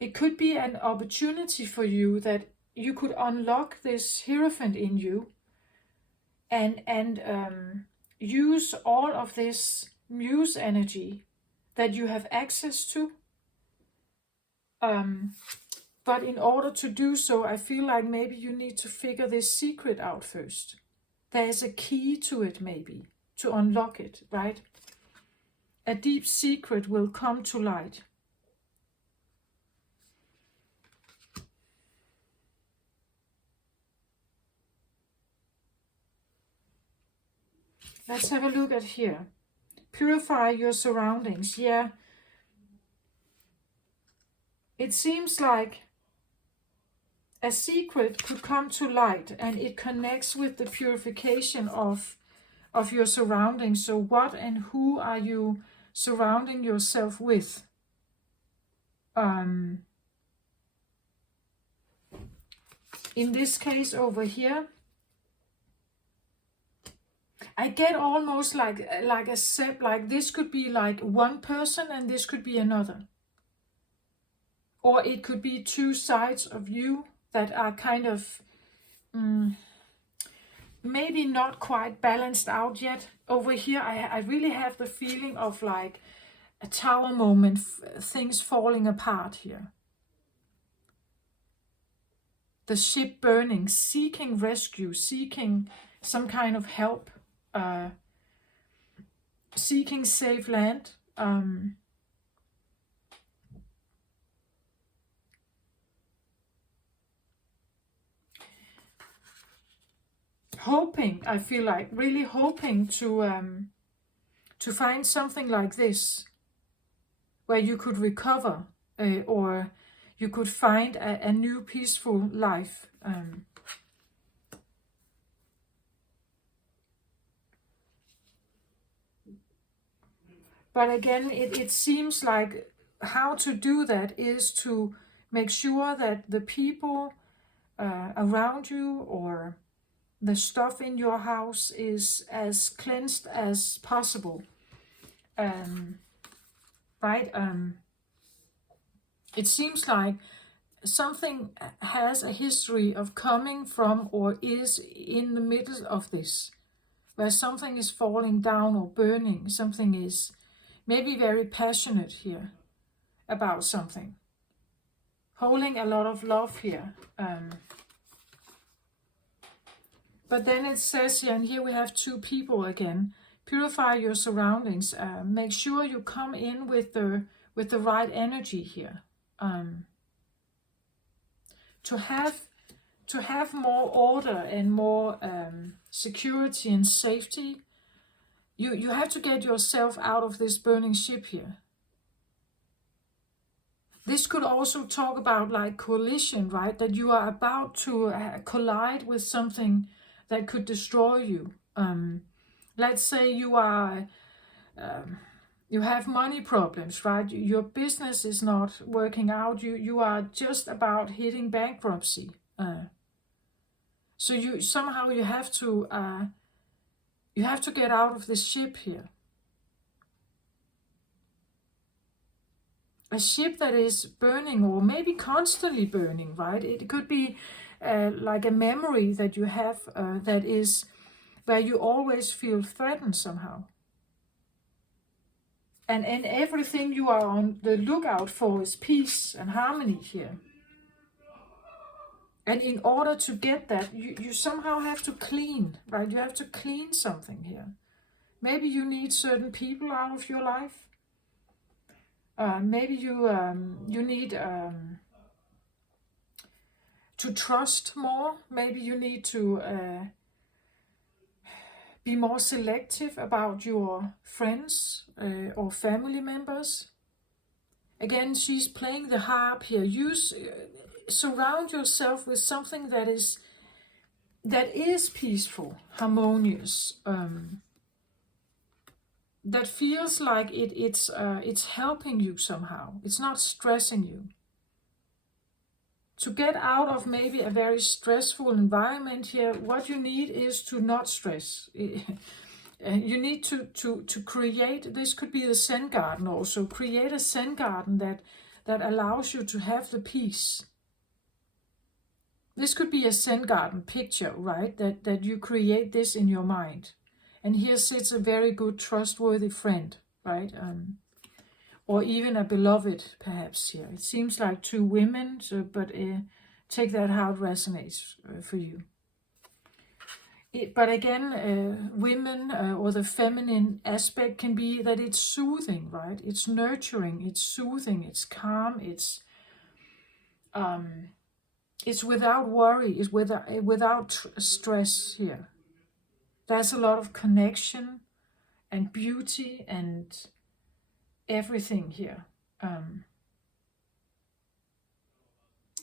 It could be an opportunity for you that you could unlock this Hierophant in you and use all of this muse energy that you have access to. But in order to do so, I feel like maybe you need to figure this secret out first. There's a key to it, maybe, to unlock it, right? A deep secret will come to light. Let's have a look at here. Purify your surroundings. Yeah. It seems like a secret could come to light, and it connects with the purification of your surroundings. So what and who are you surrounding yourself with? In this case over here, I get almost like a set, like this could be like one person and this could be another. Or it could be two sides of you that are kind of maybe not quite balanced out yet. Over here, I really have the feeling of like a tower moment, things falling apart here. The ship burning, seeking rescue, seeking some kind of help, seeking safe land. hoping, I feel like, really hoping to find something like this, where you could recover, or you could find a new peaceful life. But again, it seems like how to do that is to make sure that the people around you or the stuff in your house is as cleansed as possible. Right? It seems like something has a history of coming from or is in the middle of this, where something is falling down or burning, something is maybe very passionate here about something, holding a lot of love here. But then it says here, and here we have two people again, purify your surroundings, make sure you come in with the right energy here. To have more order and more security and safety, you have to get yourself out of this burning ship here. This could also talk about like collision, right? That you are about to collide with something that could destroy you. Let's say you are, you have money problems, right? Your business is not working out. You are just about hitting bankruptcy. So you somehow you have to get out of this ship here. A ship that is burning, or maybe constantly burning, right? It could be like a memory that you have that is where you always feel threatened somehow. And everything you are on the lookout for is peace and harmony here. And in order to get that, you somehow have to clean, right? You have to clean something here. Maybe you need certain people out of your life. Maybe you need to trust more. Maybe you need to be more selective about your friends or family members. Again, she's playing the harp here. Surround yourself with something that is peaceful, harmonious, that feels like it's helping you somehow. It's not stressing you. To get out of maybe a very stressful environment here, what you need is to not stress. You need to create, this could be the Zen garden also, create a Zen garden that allows you to have the peace. This could be a Zen garden picture, right? That you create this in your mind. And here sits a very good, trustworthy friend, right? Or even a beloved, perhaps, here. It seems like two women, but take that how it resonates for you. But again, women or the feminine aspect can be that it's soothing, right? It's nurturing, it's soothing, it's calm, it's without worry, it's without stress here. There's a lot of connection and beauty and everything here.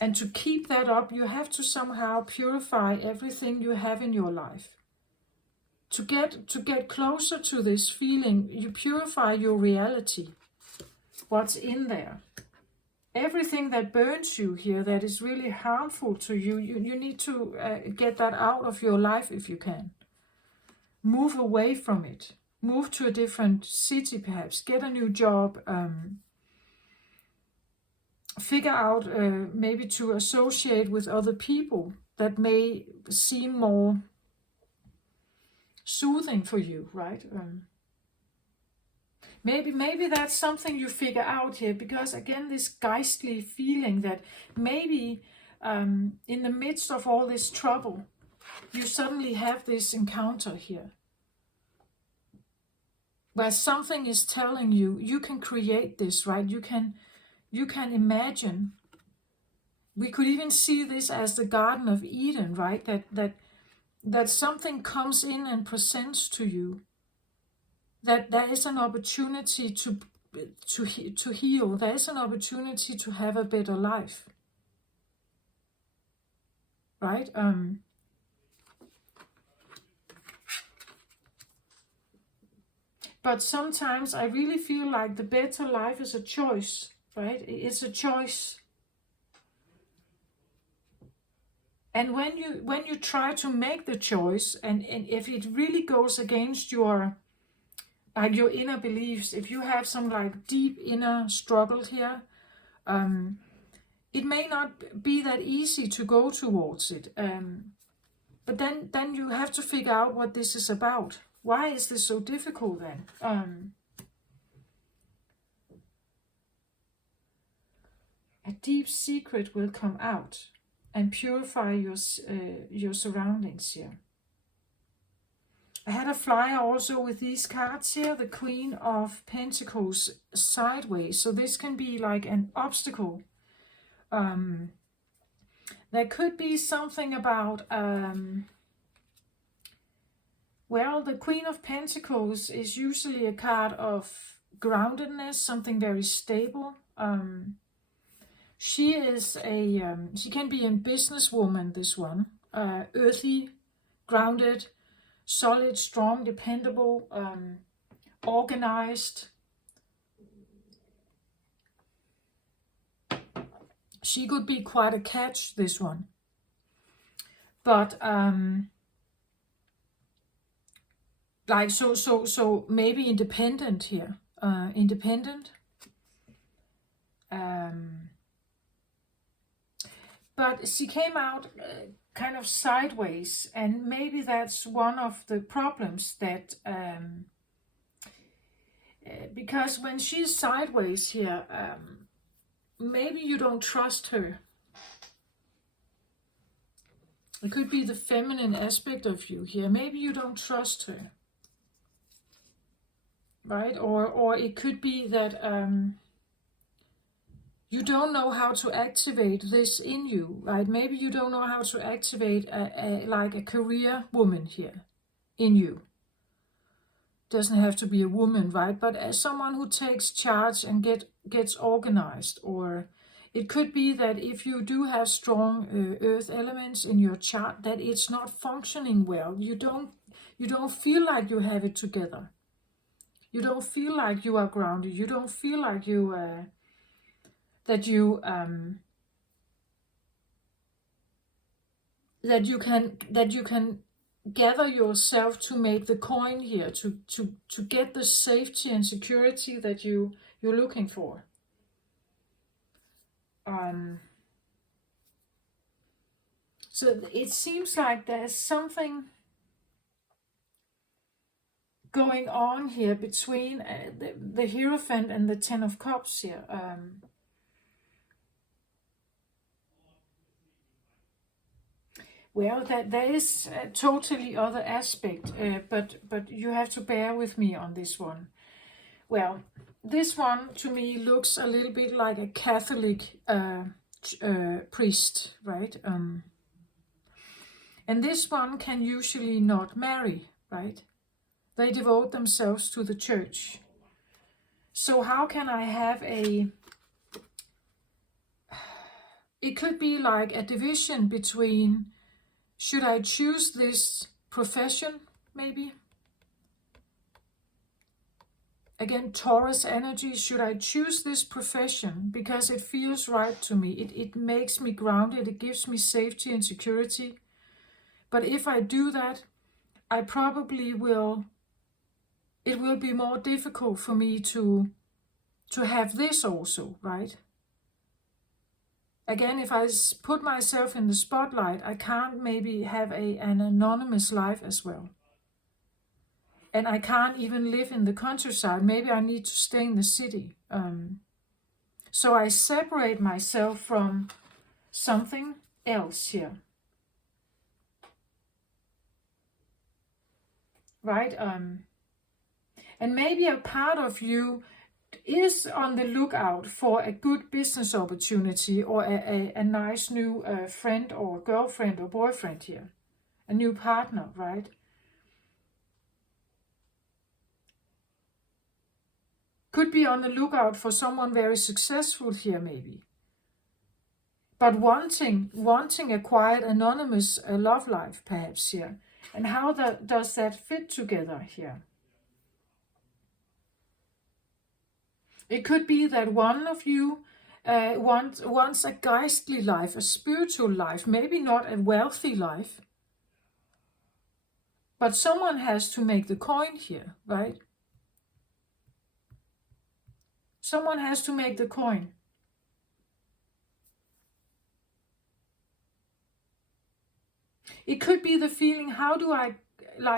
And to keep that up, you have to somehow purify everything you have in your life. To get closer to this feeling, you purify your reality. What's in there? Everything that burns you here, that is really harmful to you, you need to get that out of your life if you can. Move away from it. Move to a different city perhaps. Get a new job. Figure out maybe to associate with other people that may seem more soothing for you, right? Maybe that's something you figure out here, because again, this geistly feeling that maybe in the midst of all this trouble, you suddenly have this encounter here, where something is telling you, you can create this, right? You can imagine. We could even see this as the Garden of Eden, right? That that something comes in and presents to you, that there is an opportunity to heal. There is an opportunity to have a better life, right? But sometimes I really feel like the better life is a choice, right? It's a choice. And when you try to make the choice, and if it really goes against your inner beliefs, if you have some like deep inner struggle here, it may not be that easy to go towards it. But then you have to figure out what this is about. Why is this so difficult then? A deep secret will come out and purify your surroundings here. I had a flyer also with these cards here, the Queen of Pentacles sideways. So this can be like an obstacle. There could be something about, well, the Queen of Pentacles is usually a card of groundedness, something very stable. She is she can be a businesswoman, this one. Earthy, grounded, solid, strong, dependable, organized. She could be quite a catch, this one. But like so maybe independent here. Independent. But she came out kind of sideways, and maybe that's one of the problems that because when she's sideways here, maybe you don't trust her. It could be the feminine aspect of you here. Maybe you don't trust her, right? Or it could be that you don't know how to activate this in you, right? Maybe you don't know how to activate like a career woman here in you. Doesn't have to be a woman, right? But as someone who takes charge and gets organized. Or it could be that if you do have strong earth elements in your chart, that it's not functioning well. You don't feel like you have it together. You don't feel like you are grounded. You don't feel like you that you can gather yourself to make the coin here, to get the safety and security that you're looking for. So it seems like there's something going on here between the Hierophant and the Ten of Cups here. Well, there is a totally other aspect, but you have to bear with me on this one. Well, this one to me looks a little bit like a Catholic priest, right? And this one can usually not marry, right? They devote themselves to the church. So how can I have it could be like a division between, should I choose this profession, maybe? Again, Taurus energy, should I choose this profession because it feels right to me? It makes me grounded, it gives me safety and security. But if I do that, I probably will, it will be more difficult for me to have this also, right? Again, if I put myself in the spotlight, I can't maybe have an anonymous life as well. And I can't even live in the countryside. Maybe I need to stay in the city. So I separate myself from something else here. Right? And maybe a part of you is on the lookout for a good business opportunity or a nice new friend or girlfriend or boyfriend here. a new partner, right? Could be on the lookout for someone very successful here, maybe. But wanting a quiet, anonymous love life, perhaps, here. And how does that fit together here? It could be that one of you wants a geistly life, a spiritual life, maybe not a wealthy life. But someone has to make the coin here, right? Someone has to make the coin. It could be the feeling, how do I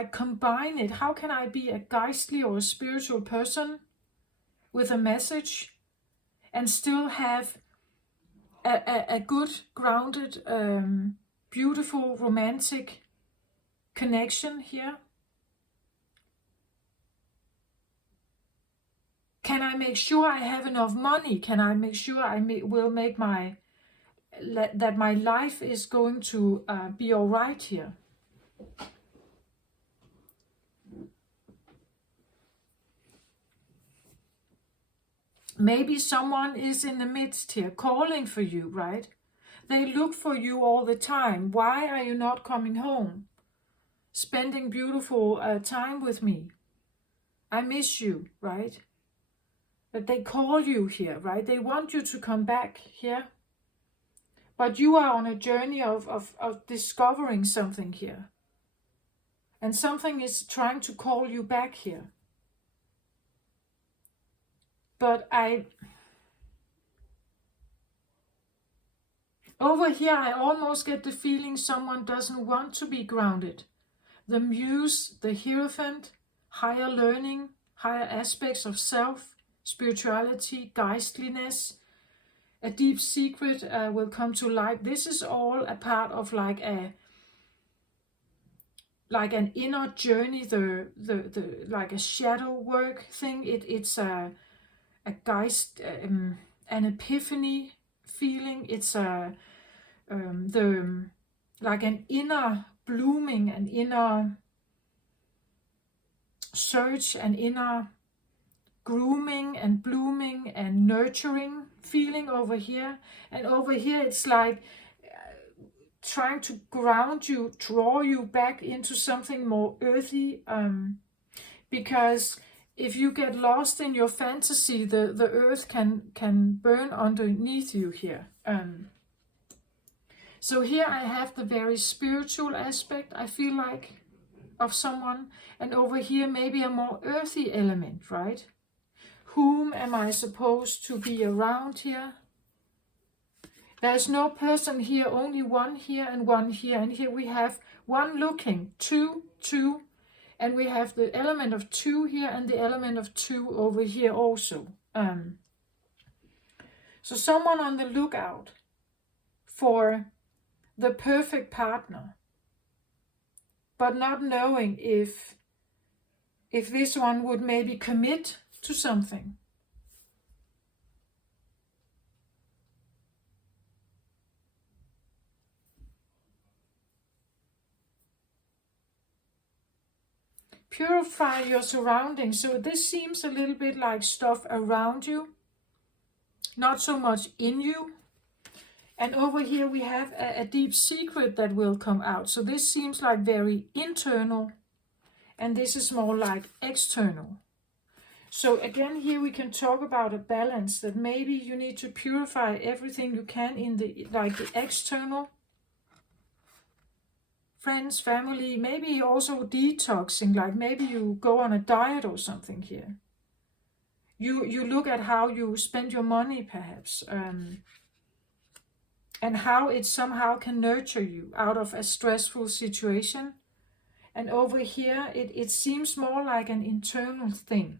combine it? How can I be a geistly or a spiritual person with a message and still have a good, grounded, beautiful, romantic connection here? Can I make sure I have enough money? Can I make sure I will make that my life is going to be all right here? Maybe someone is in the midst here, calling for you, right? They look for you all the time. Why are you not coming home? Spending beautiful time with me. I miss you, right? But they call you here, right? They want you to come back here. But you are on a journey of discovering something here. And something is trying to call you back here. But over here, I almost get the feeling someone doesn't want to be grounded. The muse, the hierophant, higher learning, higher aspects of self, spirituality, geistliness, a deep secret will come to light. This is all a part of like an inner journey, the like a shadow work thing. It's a geist, an epiphany feeling. It's like an inner blooming, an inner search, an inner grooming and blooming and nurturing feeling over here. And over here it's like trying to ground you, draw you back into something more earthy, because if you get lost in your fantasy, the earth can burn underneath you here. So here I have the very spiritual aspect, I feel like, of someone, and over here maybe a more earthy element, right? Whom am I supposed to be around here? There's no person here, only one here and one here. And here we have one looking, two, and we have the element of two here and the element of two over here also. So someone on the lookout for the perfect partner, but not knowing if this one would maybe commit to something. Purify your surroundings. So this seems a little bit like stuff around you, not so much in you. And over here we have a deep secret that will come out. So this seems like very internal, and this is more like external. So again, here we can talk about a balance, that maybe you need to purify everything you can in the external. Friends, family, maybe also detoxing, like maybe you go on a diet or something here. You look at how you spend your money perhaps, and how it somehow can nurture you out of a stressful situation. And over here, it seems more like an internal thing.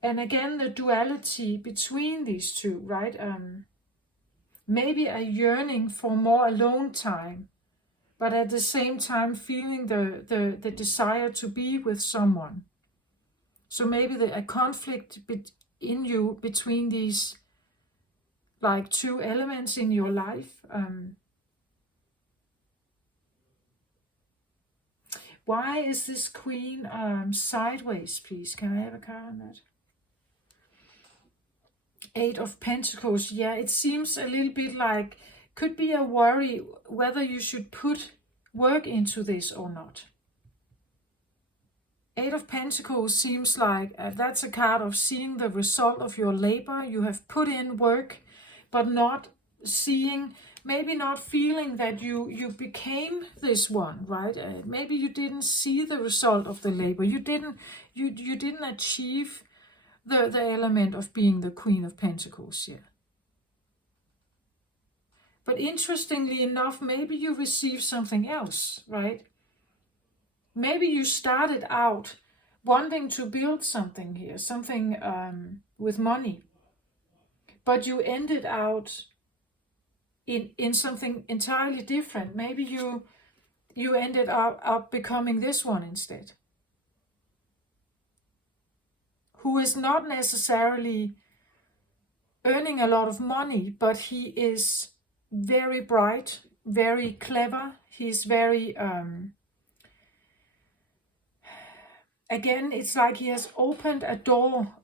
And again, the duality between these two, right? Maybe a yearning for more alone time, but at the same time feeling the desire to be with someone. So maybe a conflict in you between these like 2 elements in your life. Why is this Queen sideways, please? Can I have a card on that? 8 of Pentacles. Yeah, it seems a little bit like, could be a worry whether you should put work into this or not. 8 of Pentacles seems like that's a card of seeing the result of your labor. You have put in work, but not seeing, maybe not feeling that you became this one, right? Maybe you didn't see the result of the labor. You didn't achieve the element of being the Queen of Pentacles here. But interestingly enough, maybe you received something else, right? Maybe you started out wanting to build something here, something with money, but you ended out in something entirely different. Maybe you ended up becoming this one instead, who is not necessarily earning a lot of money, but he is very bright, very clever. He's very again, it's like he has opened a door,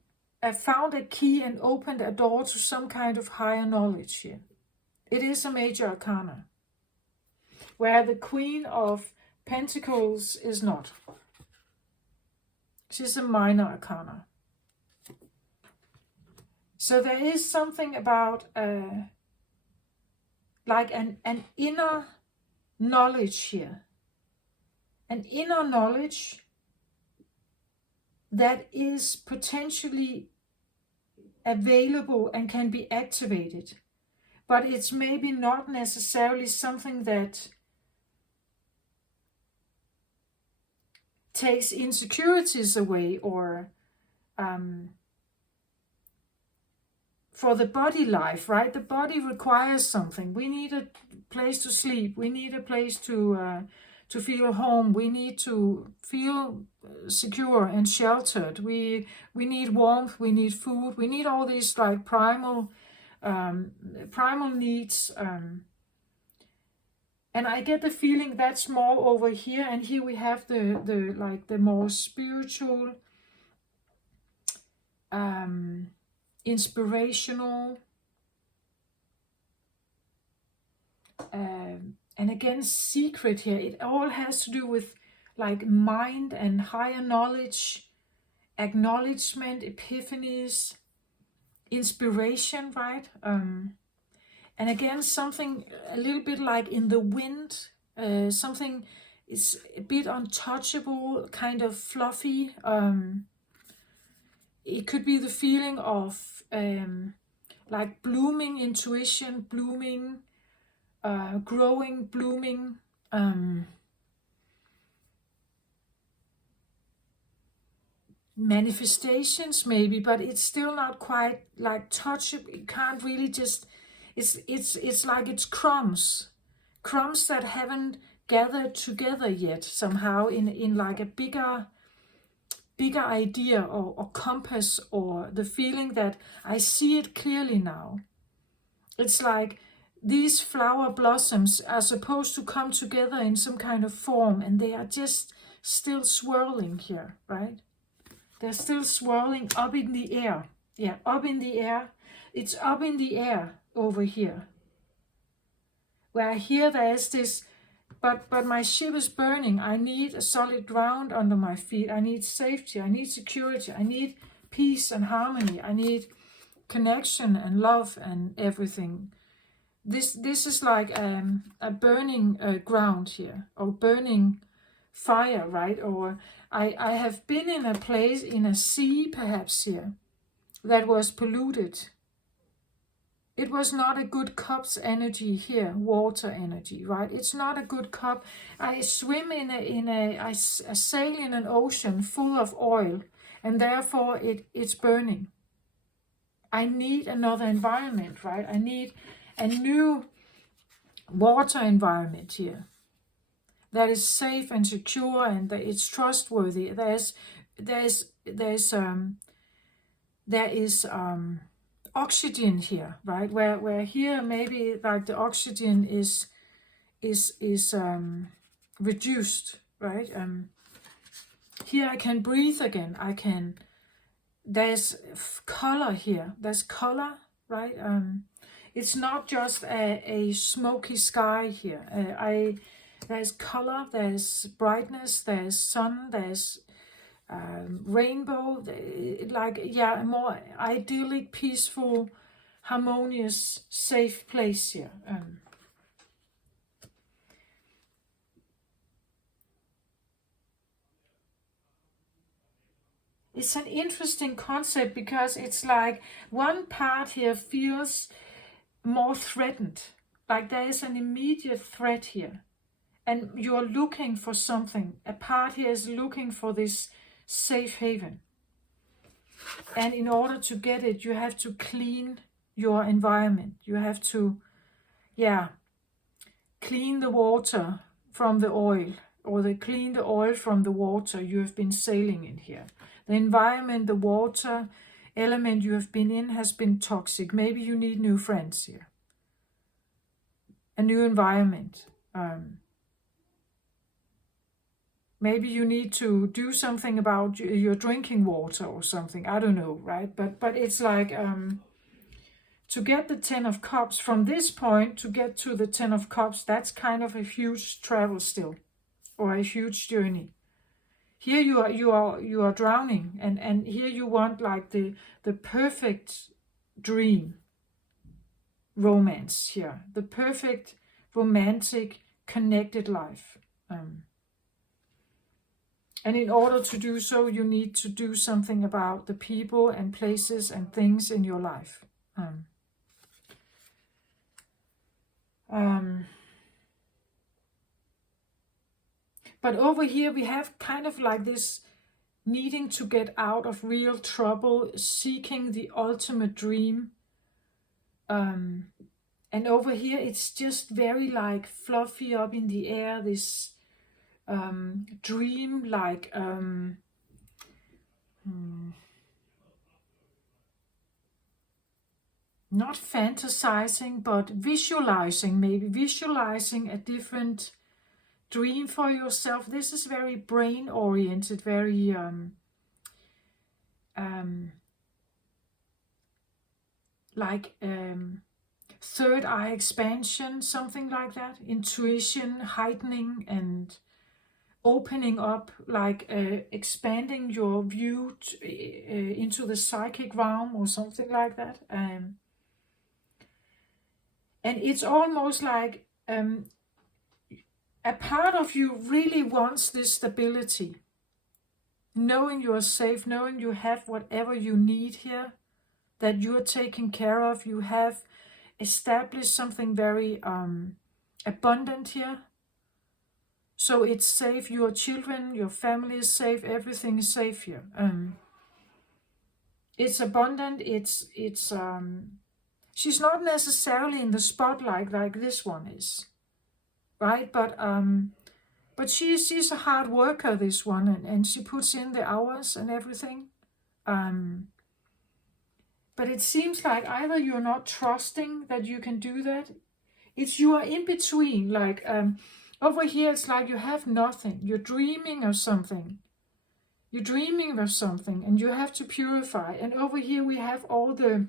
found a key and opened a door to some kind of higher knowledge here. It is a major arcana, where the Queen of Pentacles is not. She's a minor arcana. So there is something about like an inner knowledge here. An inner knowledge that is potentially available and can be activated. But it's maybe not necessarily something that takes insecurities away or for the body life, right? The body requires something. We need a place to sleep. We need a place to feel home. We need to feel secure and sheltered. We need warmth. We need food. We need all these like primal needs. And I get the feeling that's more over here. And here we have the more spiritual, inspirational, and again secret here. It all has to do with like mind and higher knowledge, acknowledgement, epiphanies, inspiration, right? And again, something a little bit like in the wind, something is a bit untouchable, kind of fluffy. It could be the feeling of like blooming intuition, blooming, growing, blooming, manifestations maybe, but it's still not quite like touchable. It can't really just, it's like it's crumbs that haven't gathered together yet somehow in like a bigger idea or compass, or the feeling that I see it clearly now. It's like these flower blossoms are supposed to come together in some kind of form, and they are just still swirling here, right? They're still swirling up in the air. Yeah, up in the air. It's up in the air over here. Where here there is this, but my ship is burning. I need a solid ground under my feet. I need safety. I need security. I need peace and harmony. I need connection and love and everything. This is like a burning ground here, or burning fire, right? Or I have been in a place, in a sea perhaps here, that was polluted. It was not a good cup's energy here, water energy, right? It's not a good cup. I swim I sail in an ocean full of oil, and therefore it's burning. I need another environment, right? I need a new water environment here that is safe and secure, and that it's trustworthy. There is oxygen here, right? Where here maybe like the oxygen is reduced, right? Here I can breathe again. There's color here. There's color, right? It's not just a smoky sky here. There's color, there's brightness, there's sun, there's rainbow, like, yeah, a more idyllic, peaceful, harmonious, safe place here. It's an interesting concept because it's like one part here feels more threatened, like there is an immediate threat here, and you're looking for something. A part here is looking for this safe haven, and in order to get it, you have to clean your environment. You have to, yeah, clean the water from the oil, or clean the oil from the water you have been sailing in here. The environment, the water element you have been in has been toxic. Maybe you need new friends here, a new environment. Maybe you need to do something about your drinking water or something. I don't know, right? But it's like to get the 10 of Cups from this point to get to the 10 of Cups, that's kind of a huge travel still, or a huge journey. Here you are drowning, and here you want like the perfect dream romance here, the perfect romantic connected life. And in order to do so, you need to do something about the people and places and things in your life. But over here we have kind of like this needing to get out of real trouble, seeking the ultimate dream. And over here it's just very like fluffy up in the air, this dream, like not fantasizing, but visualizing, maybe visualizing a different dream for yourself. This is very brain oriented, very like third eye expansion, something like that, intuition heightening and opening up, like expanding your view into the psychic realm or something like that. And it's almost like a part of you really wants this stability, knowing you are safe, knowing you have whatever you need here, that you are taken care of. You have established something very abundant here. So it's safe, your children, your family is safe, everything is safe here. It's abundant, it's she's not necessarily in the spotlight like this one is, right? But she's a hard worker, this one, and she puts in the hours and everything. But it seems like either you're not trusting that you can do that. It's you are in between, like over here it's like you have nothing. You're dreaming of something. You're dreaming of something and you have to purify. And over here we have all the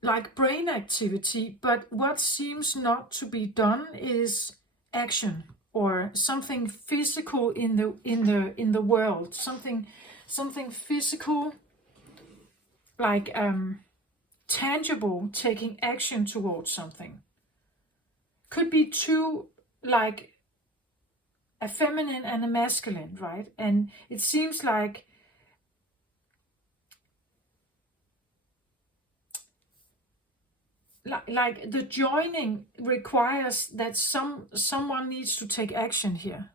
like brain activity, but what seems not to be done is action or something physical in the world, something physical, like tangible, taking action towards something. Could be two, like a feminine and a masculine, right? And it seems like the joining requires that someone needs to take action here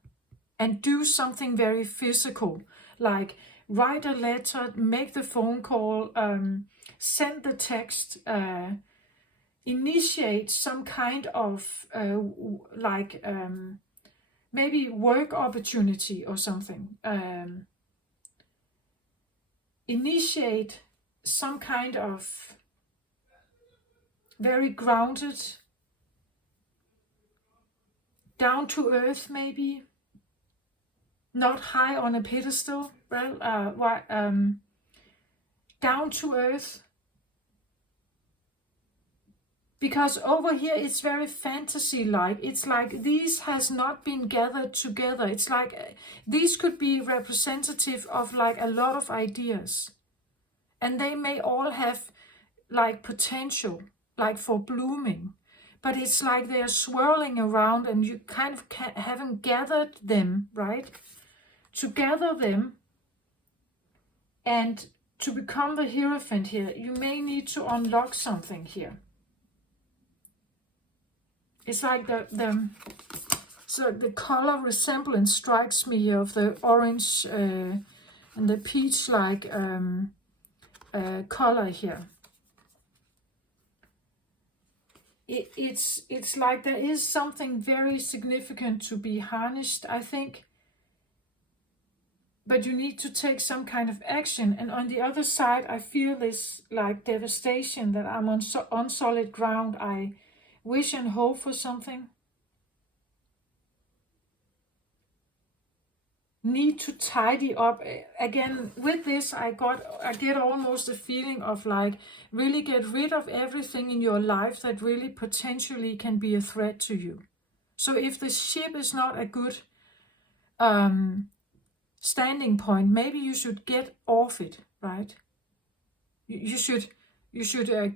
and do something very physical, like write a letter, make the phone call, send the text, initiate some kind of maybe work opportunity or something. Initiate some kind of very grounded, down to earth maybe, not high on a pedestal, well, down to earth. Because over here it's very fantasy-like. It's like these has not been gathered together. It's like these could be representative of like a lot of ideas. And they may all have like potential, like for blooming. But it's like they're swirling around and you kind of haven't gathered them, right? To gather them and to become the Hierophant here, you may need to unlock something here. It's like so the color resemblance strikes me of the orange and the peach-like color here. It's like there is something very significant to be harnessed, I think. But you need to take some kind of action. And on the other side, I feel this like devastation, that I'm on solid ground. I wish and hope for something. Need to tidy up. Again, with this, I get almost a feeling of like really get rid of everything in your life that really potentially can be a threat to you. So if the ship is not a good standing point, maybe you should get off it, right? You should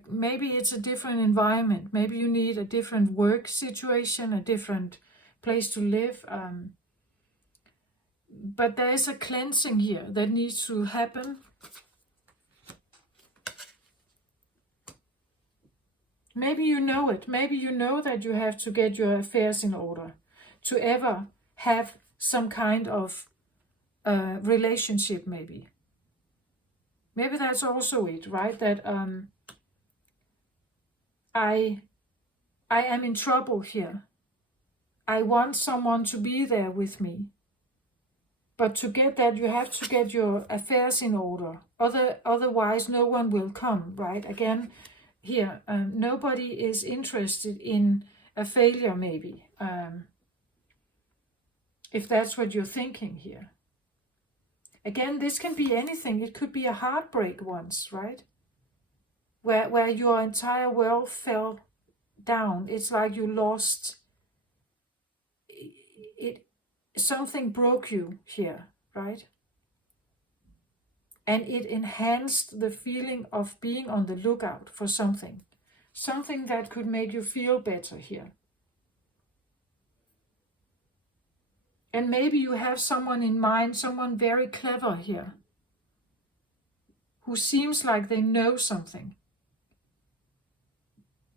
maybe it's a different environment. Maybe you need a different work situation, a different place to live. But there is a cleansing here that needs to happen. Maybe you know it. Maybe you know that you have to get your affairs in order to ever have some kind of relationship, maybe. Maybe that's also it, right? That I am in trouble here. I want someone to be there with me. But to get that, you have to get your affairs in order. Otherwise, no one will come, right? Again, here, nobody is interested in a failure, maybe. If that's what you're thinking here. Again, this can be anything. It could be a heartbreak once, right? Where your entire world fell down. It's like you lost it. Something broke you here, right? And it enhanced the feeling of being on the lookout for something. Something that could make you feel better here. And maybe you have someone in mind, someone very clever here, who seems like they know something.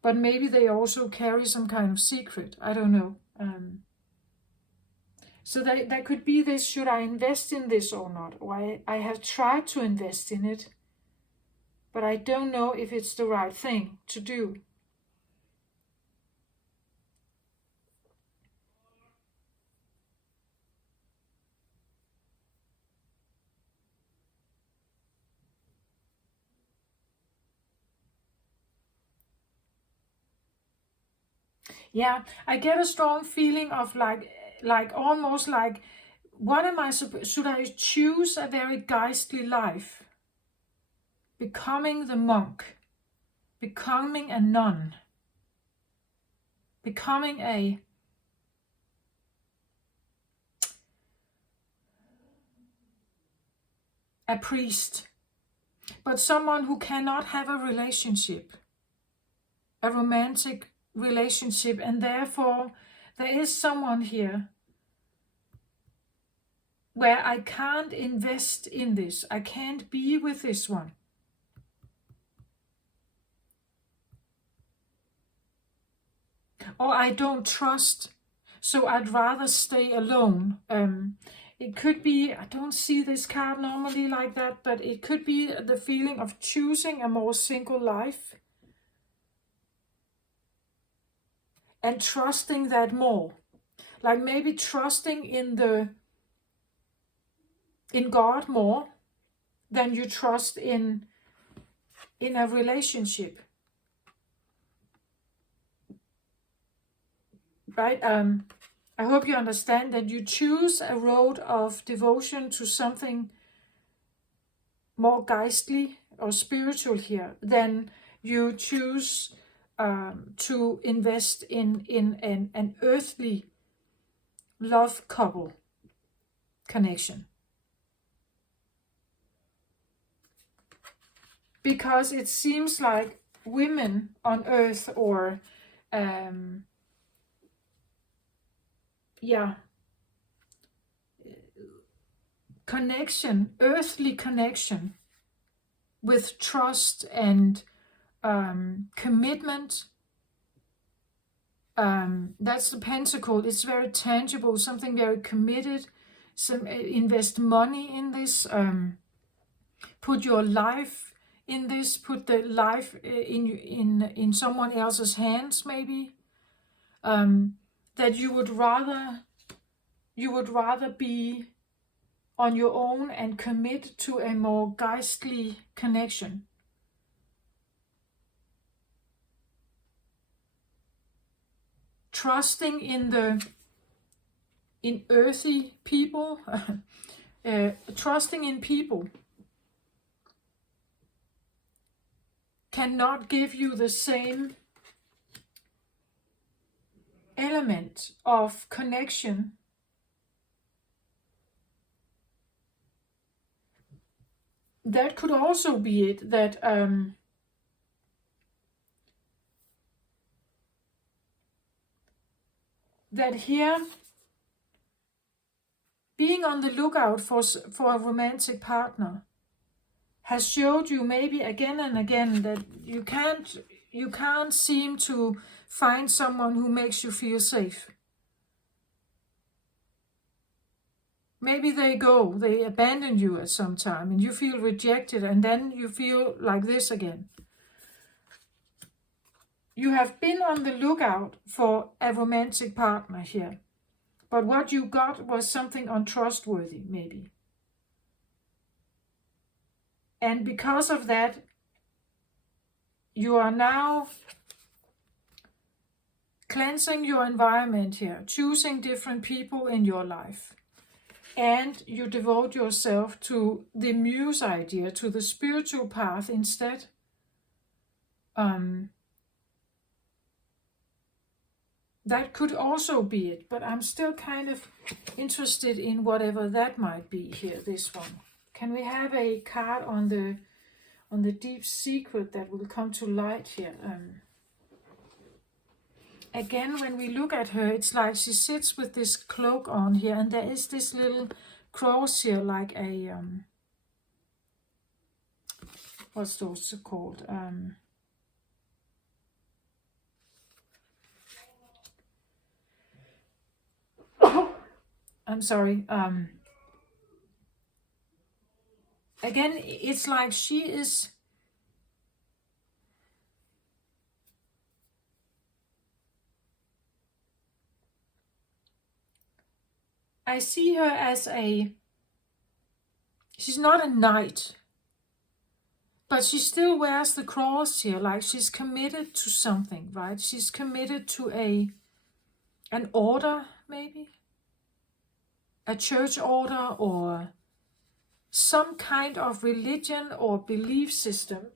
But maybe they also carry some kind of secret. I don't know. So that could be this, should I invest in this or not? Or I have tried to invest in it, but I don't know if it's the right thing to do. Yeah, I get a strong feeling of like almost like, what am I should I choose a very geistly life? Becoming the monk, becoming a nun, becoming a priest, but someone who cannot have a relationship, a romantic relationship, and therefore there is someone here where I can't invest in this. I can't be with this one. Or I don't trust, so I'd rather stay alone. It could be, I don't see this card normally like that, but it could be the feeling of choosing a more single life and trusting that more. Like maybe trusting in God more than you trust in in a relationship, right? I hope you understand that you choose a road of devotion to something more geistly or spiritual here than you choose to invest in an earthly love couple connection. Because it seems like women on earth, or connection, earthly connection with trust and commitment. That's the pentacle. It's very tangible, something very committed. Invest money in this. Put your life in this. Put the life in someone else's hands, maybe. That you would rather be on your own and commit to a more geistly connection. Trusting in earthy people, trusting in people cannot give you the same element of connection that could also be it, that that here, being on the lookout for a romantic partner has showed you maybe again and again that you can't seem to find someone who makes you feel safe. Maybe they abandon you at some time and you feel rejected, and then you feel like this again. You have been on the lookout for a romantic partner here, but what you got was something untrustworthy, maybe. And because of that, you are now cleansing your environment here, choosing different people in your life. And you devote yourself to the muse idea, to the spiritual path instead. That could also be it, but I'm still kind of interested in whatever that might be here, this one. Can we have a card on the deep secret that will come to light here? Again, when we look at her, it's like she sits with this cloak on here, and there is this little cross here, like a what's those called? I'm sorry. Again, it's like she is. I see her as she's not a knight, but she still wears the cross here, like she's committed to something, right? She's committed to an order, maybe. A church order or some kind of religion or belief system.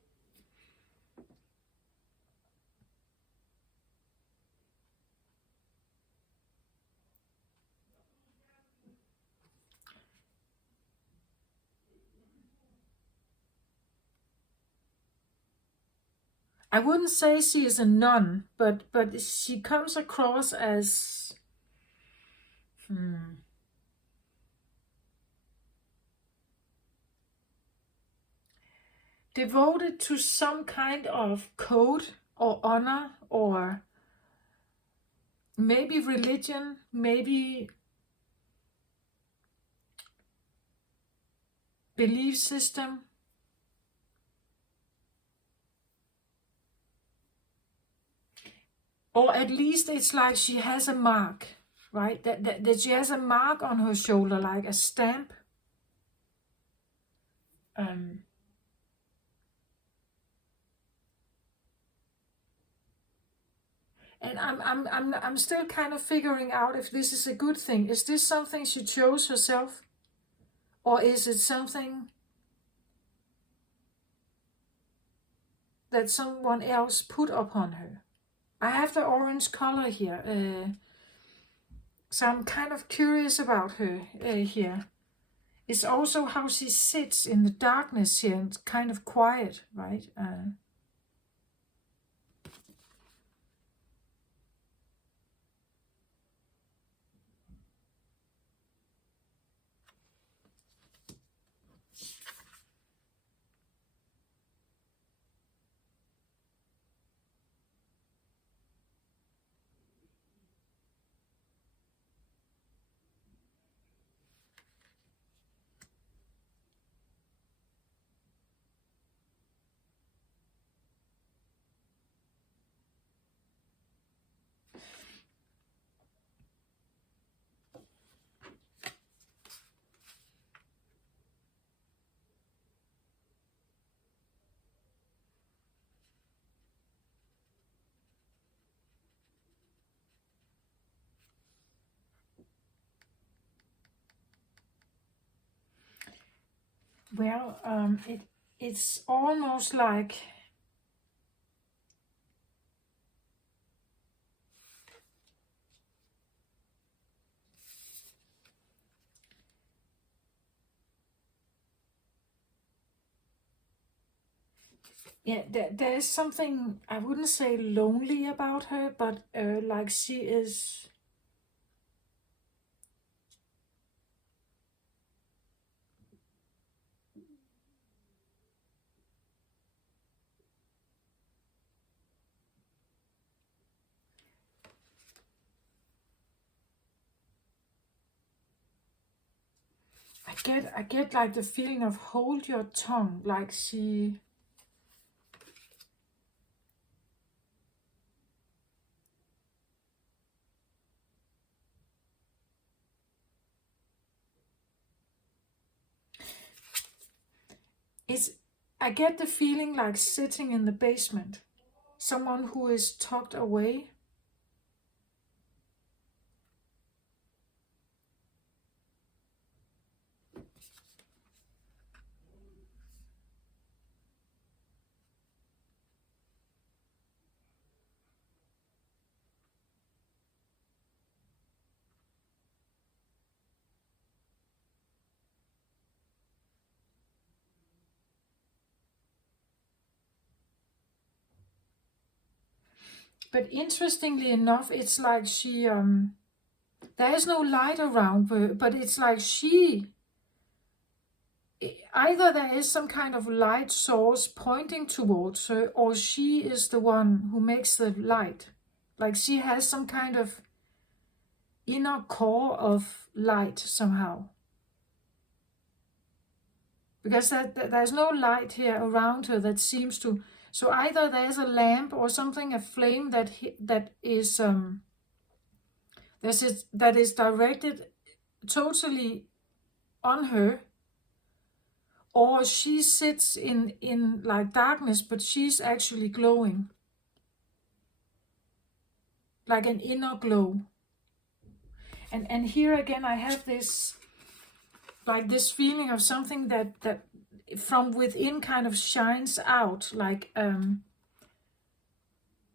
I wouldn't say she is a nun, but she comes across as devoted to some kind of code or honor, or maybe religion, maybe belief system. Or at least it's like she has a mark, right? That she has a mark on her shoulder, like a stamp. And I'm still kind of figuring out if this is a good thing. Is this something she chose herself? Or is it something that someone else put upon her? I have the orange color here. So I'm kind of curious about her here. It's also how she sits in the darkness here and kind of quiet, right? Well, it's almost like there's something, I wouldn't say lonely about her, but like she is. I get like the feeling of hold your tongue, like she. I get the feeling like sitting in the basement, someone who is tucked away. But interestingly enough, it's like she there is no light around her, but it's like she, either there is some kind of light source pointing towards her, or she is the one who makes the light. Like she has some kind of inner core of light somehow. Because there's no light here around her that seems to. So either there's a lamp or something, a flame that is that is directed totally on her, or she sits in like darkness, but she's actually glowing, like an inner glow. And here again, I have this, like this feeling of something that from within kind of shines out, like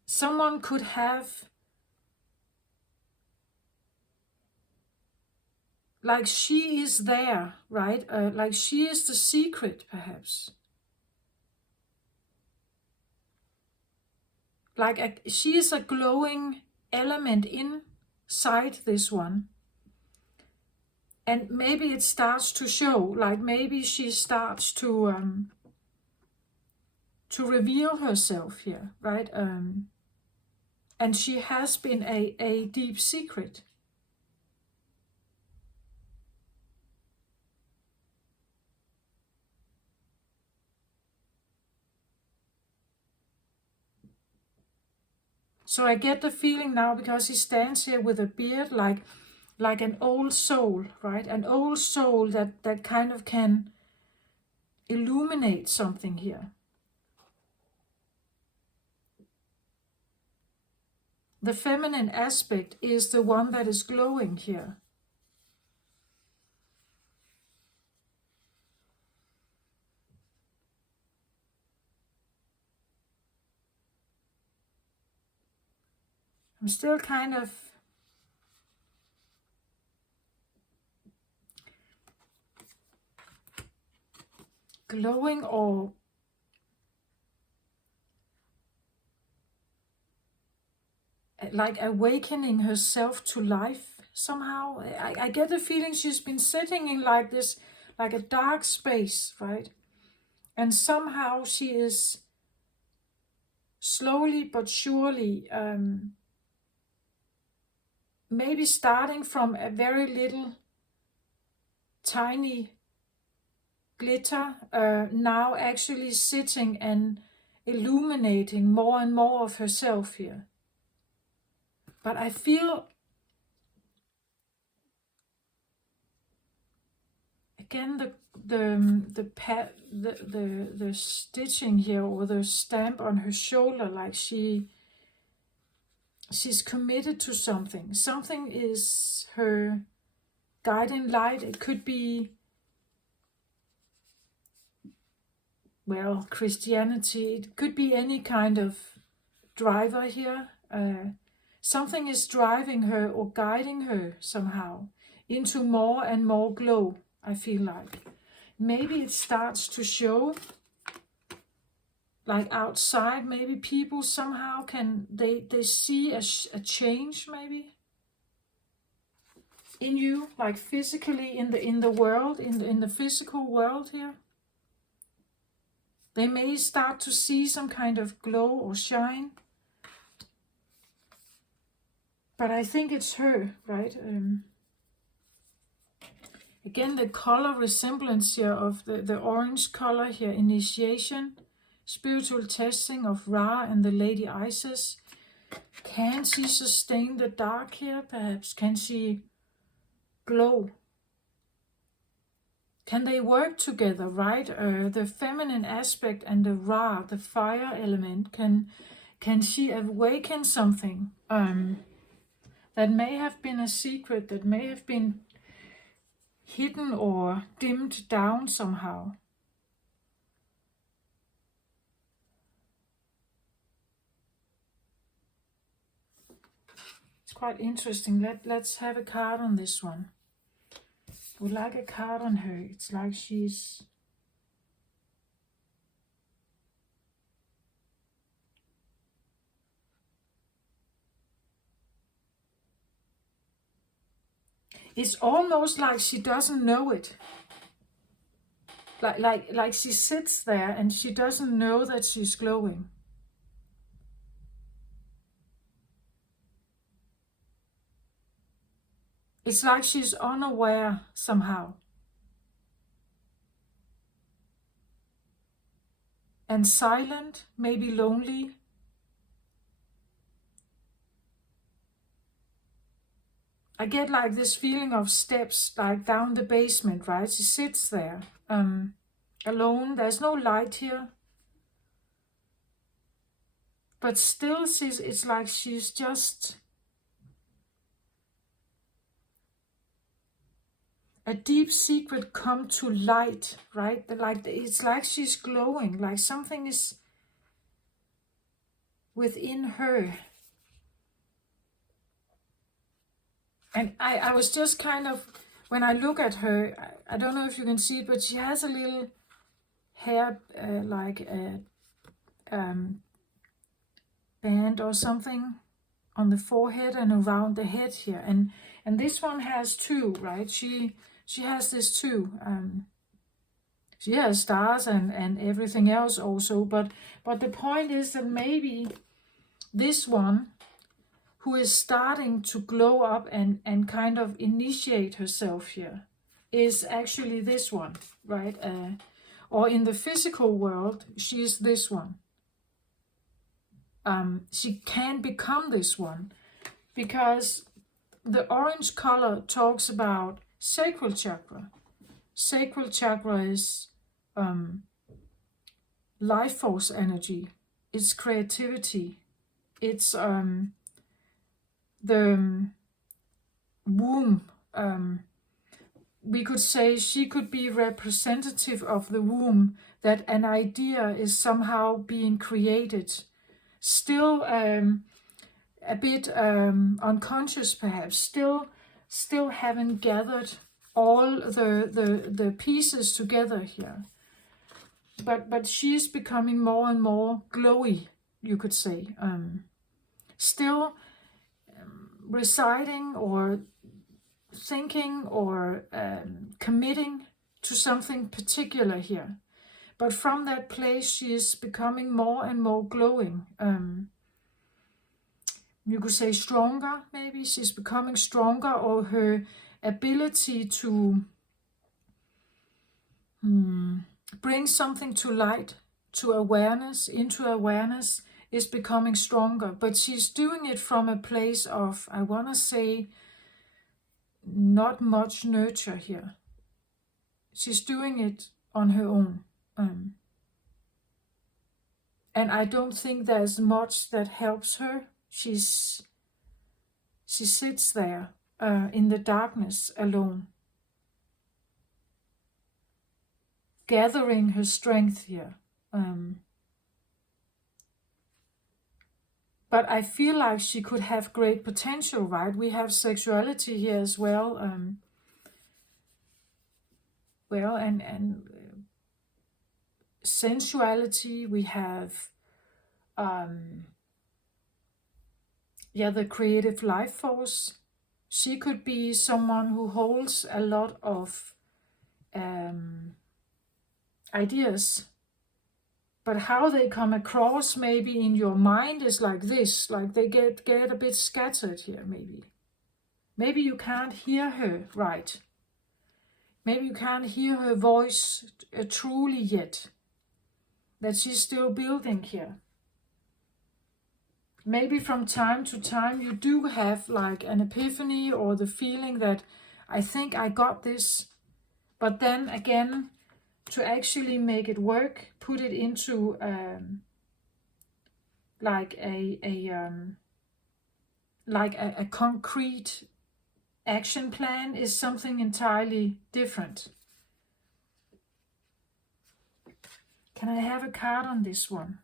someone could have, like she is there, right? Like she is the secret, perhaps. Like she is a glowing element inside this one. And maybe it starts to show, like maybe she starts to reveal herself here, right? And she has been a deep secret. So I get the feeling now, because he stands here with a beard, like an old soul, right? An old soul that kind of can illuminate something here. the feminine aspect is the one that is glowing here. I'm still kind of glowing, or like awakening herself to life somehow. I get the feeling she's been sitting in like this, like a dark space, right? And somehow she is slowly but surely maybe starting from a very little tiny glitter, now actually sitting and illuminating more and more of herself here. But I feel, again, the stitching here, or the stamp on her shoulder, like she's committed to something. Something is her guiding light. It could be, well, Christianity. It could be any kind of driver here. Something is driving her or guiding her somehow into more and more glow, I feel like. Maybe it starts to show like outside. Maybe people somehow can, they see a change maybe in you, like physically in the world, in the physical world here. They may start to see some kind of glow or shine. But I think it's her, right? Again, the color resemblance here of the orange color here, initiation, spiritual testing of Ra and the Lady Isis. Can she sustain the dark here, perhaps? Can she glow? Can they work together, right? The feminine aspect and the Ra, the fire element, can she awaken something that may have been a secret, that may have been hidden or dimmed down somehow? It's quite interesting. Let's have a card on this one. Would like a card on her. It's like she's it's almost like she doesn't know it. Like she sits there and she doesn't know that she's glowing. It's like she's unaware somehow. And silent, maybe lonely. I get like this feeling of steps like down the basement, right? She sits there alone. There's no light here. But still it's like she's just a deep secret come to light, right? Like it's like she's glowing, like something is within her. And I was just kind of, when I look at her, I don't know if you can see it, but she has a little hair like a band or something on the forehead and around the head here. And this one has two, right? She has this too. She has stars and everything else also. But the point is that maybe this one, who is starting to glow up and kind of initiate herself here, is actually this one, right? Or in the physical world, she is this one. She can become this one because the orange color talks about sacral chakra. Sacral chakra is life force energy. It's creativity. It's the womb. We could say she could be representative of the womb, that an idea is somehow being created, still a bit unconscious perhaps, still haven't gathered all the pieces together here. But she's becoming more and more glowy, you could say. Still residing or thinking or committing to something particular here. But from that place, she is becoming more and more glowing. You could say stronger, maybe. She's becoming stronger, or her ability to bring something to light, to awareness, into awareness, is becoming stronger. But she's doing it from a place of, I want to say, not much nurture here. She's doing it on her own. And I don't think there's much that helps her. She sits there in the darkness alone, gathering her strength here. But I feel like she could have great potential, right? We have sexuality here as well. And sensuality. We have, the creative life force. She could be someone who holds a lot of ideas. But how they come across maybe in your mind is like this, like they get a bit scattered here maybe. Maybe you can't hear her right. Maybe you can't hear her voice truly yet. That she's still building here. Maybe from time to time you do have like an epiphany or the feeling that I think I got this. But then again, to actually make it work, put it into like a concrete action plan is something entirely different. Can I have a card on this one?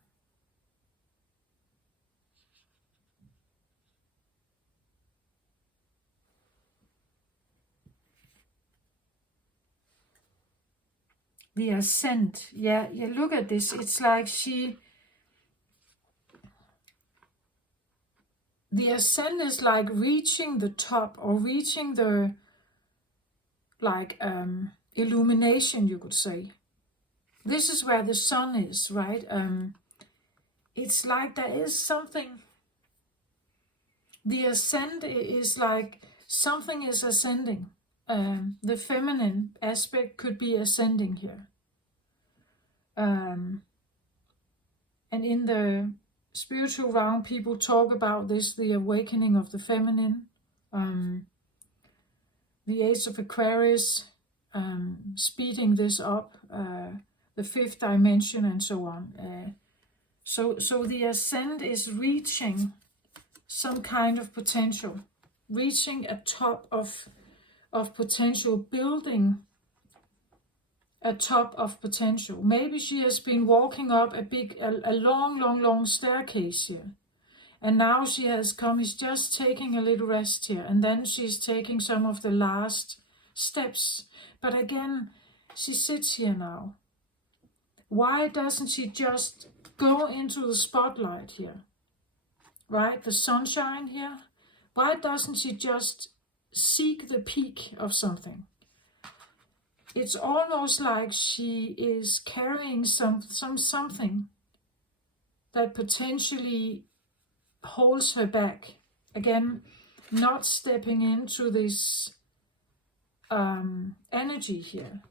The ascent. Yeah, look at this. It's like the ascent is like reaching the top, or reaching the illumination, you could say. This is where the sun is, right? It's like there is something. The ascent is like something is ascending. The feminine aspect could be ascending here. And in the spiritual realm, people talk about this, the awakening of the feminine, the age of Aquarius, speeding this up, the fifth dimension, and so on. So the ascent is reaching some kind of potential, reaching a top of potential, building a top of potential. Maybe she has been walking up a long staircase here, and now she's just taking a little rest here, and then she's taking some of the last steps. But again, she sits here now. Why doesn't she just go into the spotlight here, right? The sunshine here. Why doesn't she just seek the peak of something? It's almost like she is carrying something that potentially holds her back. Again, not stepping into this energy here.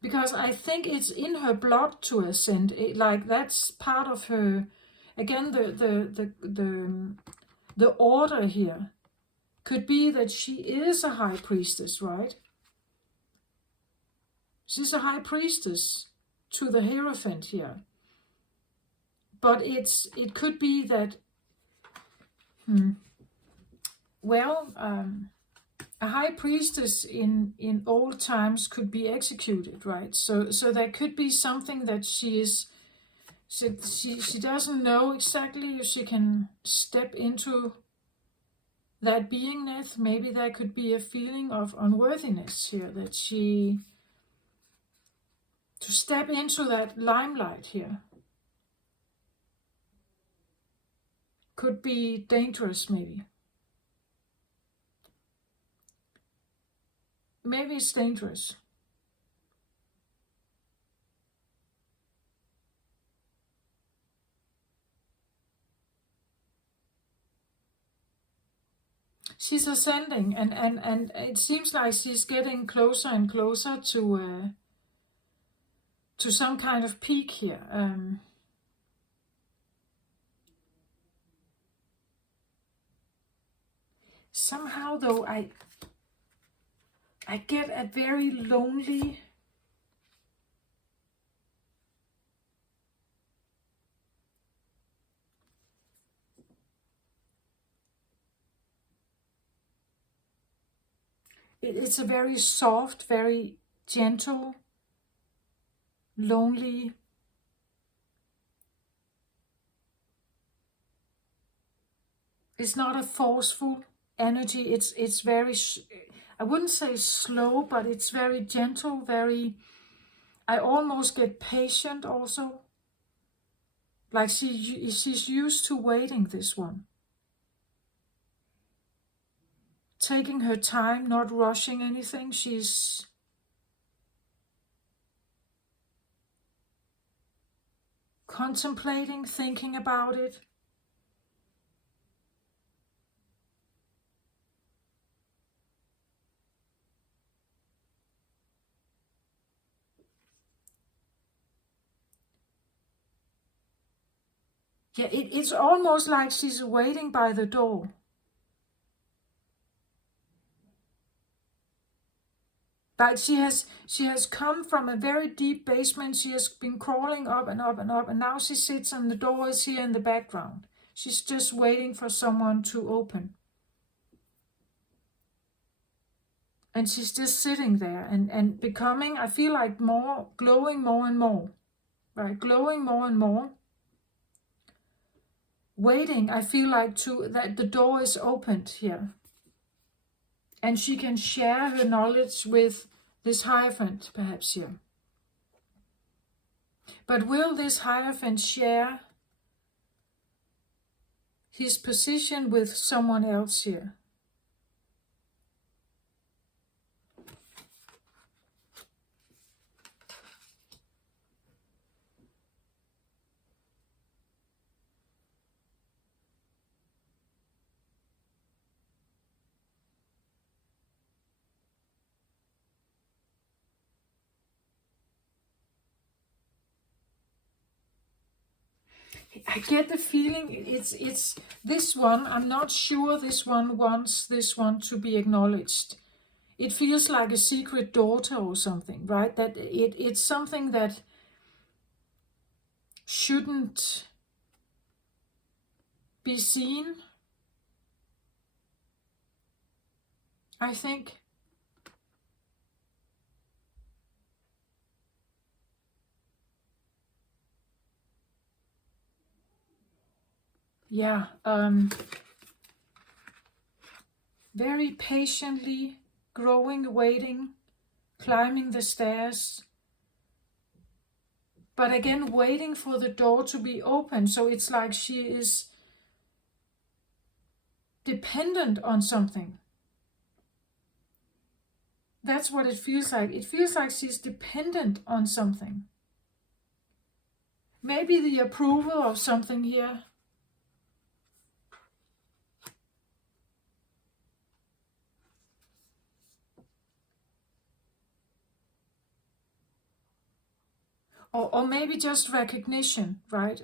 Because I think it's in her blood to ascend. Like that's part of her. Again, the order here could be that she is a high priestess, right? She's a high priestess. to the Hierophant here. But it could be that, a high priestess in old times could be executed, right? So there could be something that she doesn't know exactly if she can step into that beingness. Maybe there could be a feeling of unworthiness here, that to step into that limelight here could be dangerous, maybe. Maybe it's dangerous. She's ascending, and it seems like she's getting closer and closer to some kind of peak here. Somehow, though, I get a very lonely, it's a very soft, very gentle, lonely, it's not a forceful energy. It's very, I wouldn't say slow, but it's very gentle, very, I almost get patient also. Like she's used to waiting, this one. Taking her time, not rushing anything. She's contemplating, thinking about it. Yeah, it's almost like she's waiting by the door. Like she has come from a very deep basement. She has been crawling up and up and up, and now she sits and the door is here in the background. She's just waiting for someone to open. And she's just sitting there and becoming, I feel like, more, glowing more and more. Right? Glowing more and more. Waiting, I feel like, that the door is opened here. And she can share her knowledge with this Hierophant, perhaps here. But will this Hierophant share his position with someone else here? I get the feeling it's this one. I'm not sure this one wants this one to be acknowledged. It feels like a secret daughter or something, right? That it's something that shouldn't be seen, I think. Yeah, very patiently growing, waiting, climbing the stairs. But again, waiting for the door to be open. So it's like she is dependent on something. That's what it feels like. It feels like she's dependent on something. Maybe the approval of something here. Or maybe just recognition, right?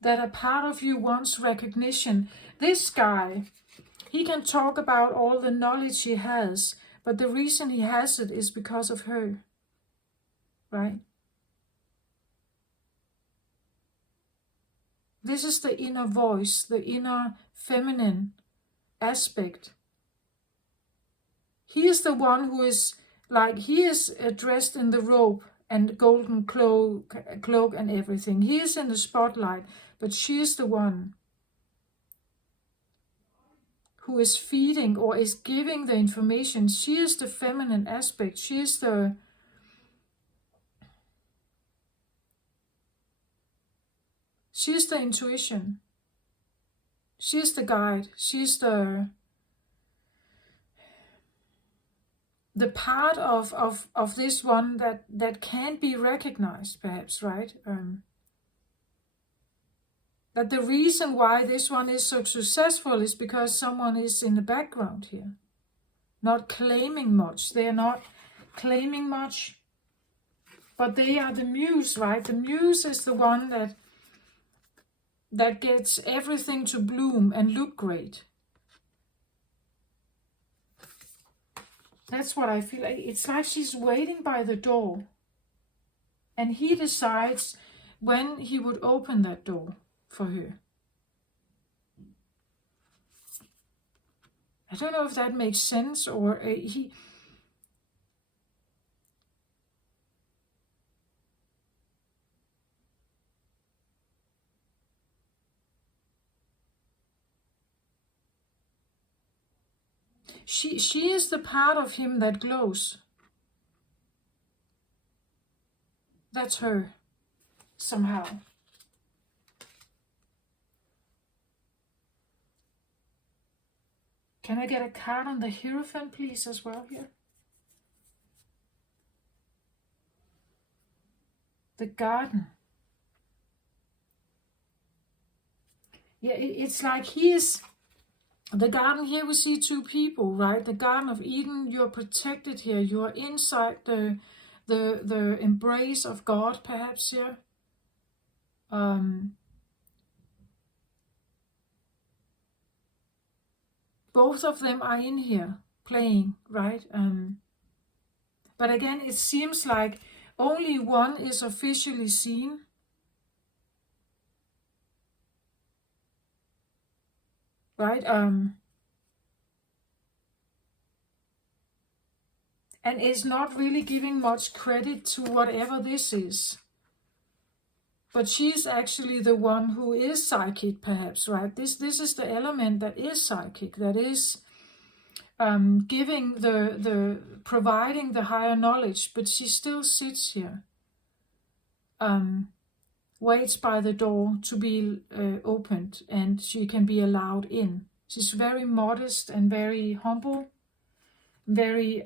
That a part of you wants recognition. This guy, He can talk about all the knowledge he has, but the reason he has it is because of her, right? This is the inner voice, the inner feminine aspect. He is the one who is like, he is dressed in the robe and golden cloak and everything. He is in the spotlight, but she is the one who is feeding or is giving the information. She is the feminine aspect. She is the intuition. She is the guide. She is the part of this one that can't be recognized, perhaps, right? That the reason why this one is so successful is because someone is in the background here, not claiming much. They are not claiming much, but they are the muse, right? The muse is the one that gets everything to bloom and look great. That's what I feel like. It's like she's waiting by the door, and he decides when he would open that door for her. I don't know if that makes sense, or she is the part of him that glows. That's her, somehow. Can I get a card on the Hierophant, please, as well here? The garden. Yeah, it's like he is... The garden here, we see two people, right? The Garden of Eden, you're protected here. You are inside the embrace of God, perhaps here. Both of them are in here playing, right? But again, it seems like only one is officially seen. Right? And is not really giving much credit to whatever this is. But she's actually the one who is psychic, perhaps, right? This is the element that is psychic, that is giving providing the higher knowledge, but she still sits here, waits by the door to be opened, and she can be allowed in. She's very modest and very humble, very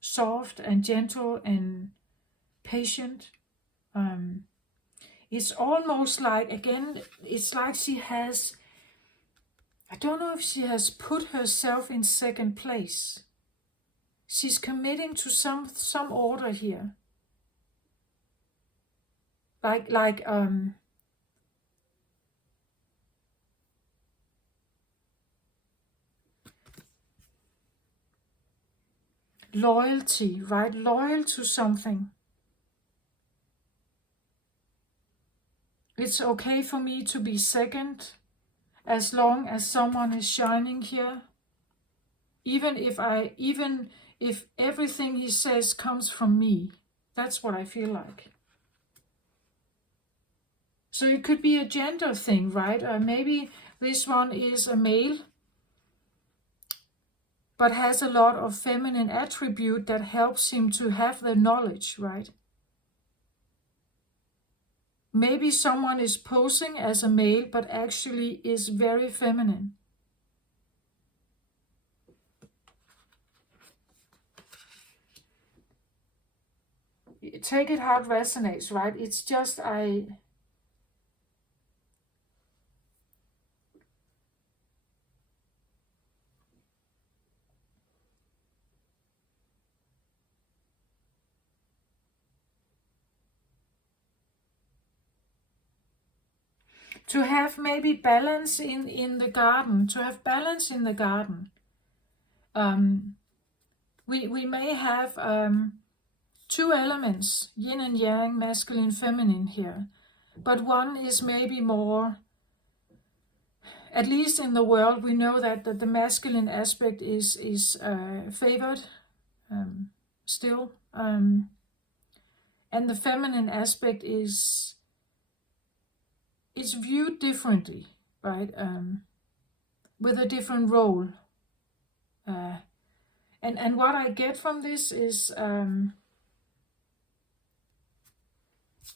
soft and gentle and patient. It's almost like, again, it's like she has, I don't know if she has put herself in second place. She's committing to some order here. Like loyalty, right? Loyal to something. It's okay for me to be second, as long as someone is shining here. Even if everything he says comes from me. That's what I feel like. So it could be a gender thing, right? Maybe this one is a male, but has a lot of feminine attribute that helps him to have the knowledge, right? Maybe someone is posing as a male, but actually is very feminine. Take it how it resonates, right? It's just, To have maybe balance in the garden, to have balance in the garden. We may have two elements, yin and yang, masculine, feminine here. But one is maybe more, at least in the world, we know that the masculine aspect is favored still. And the feminine aspect is viewed differently, right? With a different role. And what I get from this is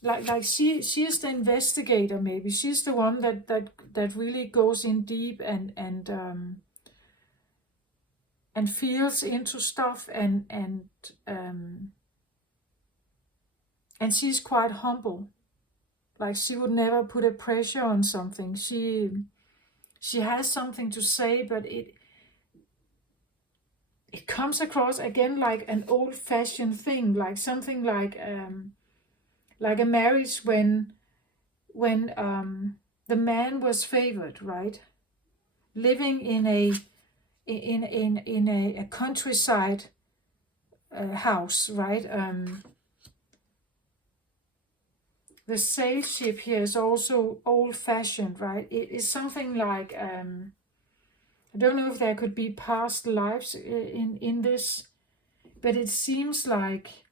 like she is the investigator, maybe she's the one that really goes in deep and feels into stuff and she's quite humble. Like she would never put a pressure on something. She has something to say, but it comes across again like an old-fashioned thing, like something like a marriage when the man was favored, right? Living in a countryside house, right? The sail ship here is also old-fashioned, right? It is something like I don't know if there could be past lives in this, but it seems like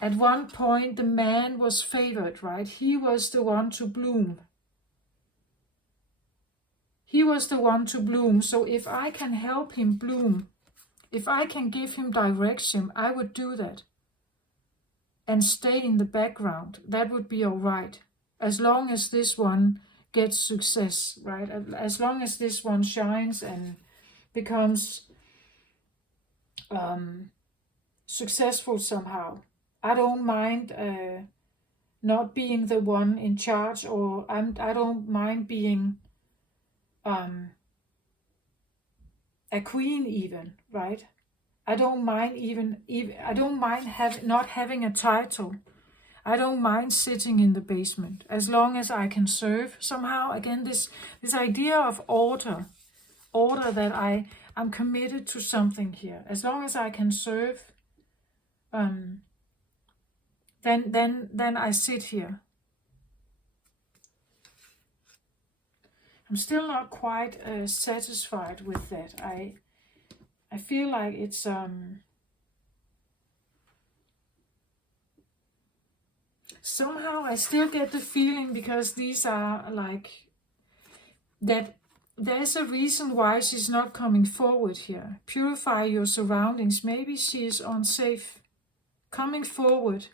at one point the man was favored, right? He was the one to bloom. He was the one to bloom. So if I can help him bloom, if I can give him direction, I would do that. And stay in the background. That would be all right. As long as this one gets success, right? As long as this one shines and becomes successful somehow. I don't mind not being the one in charge, or I don't mind being a queen even, right? I don't mind I don't mind not having a title. I don't mind sitting in the basement as long as I can serve somehow. Again, this idea of order that I'm committed to something here. As long as I can serve, then I sit here. I'm still not quite satisfied with that. I feel like it's somehow I still get the feeling, because these are like that there's a reason why she's not coming forward here. Purify your surroundings. Maybe she is unsafe. Coming forward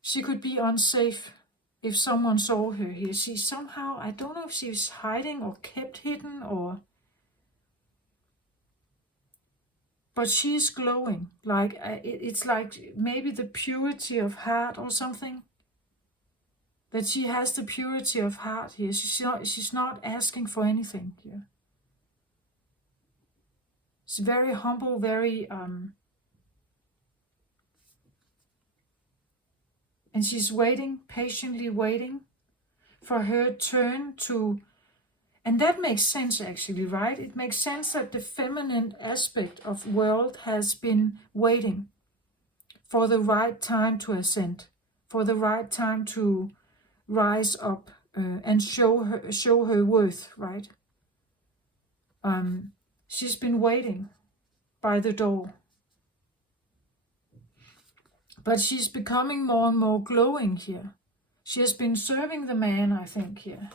she could be unsafe if someone saw her here. She somehow, I don't know if she's hiding or kept hidden, but she's glowing. Like it's like maybe the purity of heart or something. That she has the purity of heart here. She's not asking for anything here. She's very humble, very and she's waiting, patiently waiting for her turn to. And that makes sense actually, right? It makes sense that the feminine aspect of world has been waiting for the right time to ascend, for the right time to rise up and show her worth, right? She's been waiting by the door. But she's becoming more and more glowing here. She has been serving the man, I think, here.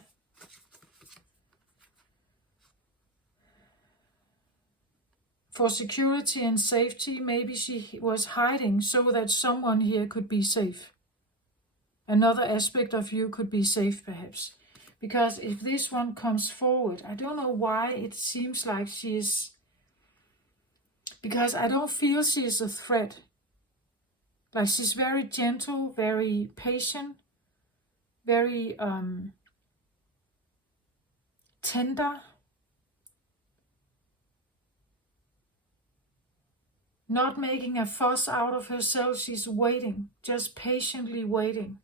For security and safety, maybe she was hiding so that someone here could be safe. Another aspect of you could be safe, perhaps. Because if this one comes forward, I don't know why it seems like she is. Because I don't feel she is a threat. Like she's very gentle, very patient, very tender. Not making a fuss out of herself, she's waiting, just patiently waiting.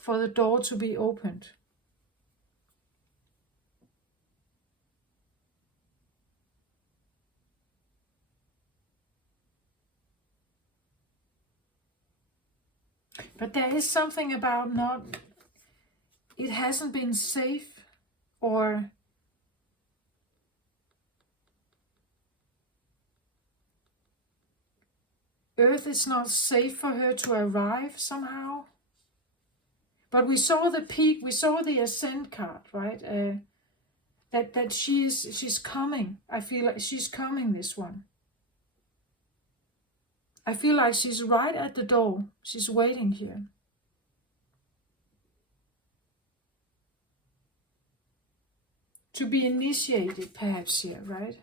for the door to be opened. But there is something about it hasn't been safe, or Earth is not safe for her to arrive somehow. But we saw the peak, we saw the ascent card, right? That she's coming. I feel like she's coming, this one. I feel like she's right at the door. She's waiting here. To be initiated, perhaps, here, right?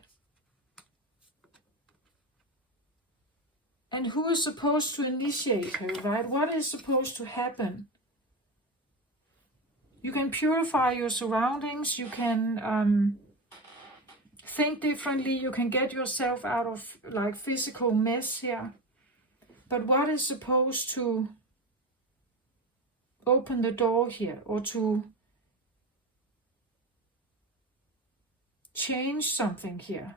And who is supposed to initiate her, right? What is supposed to happen? You can purify your surroundings. You can think differently. You can get yourself out of like physical mess here. But what is supposed to open the door here, or to change something here?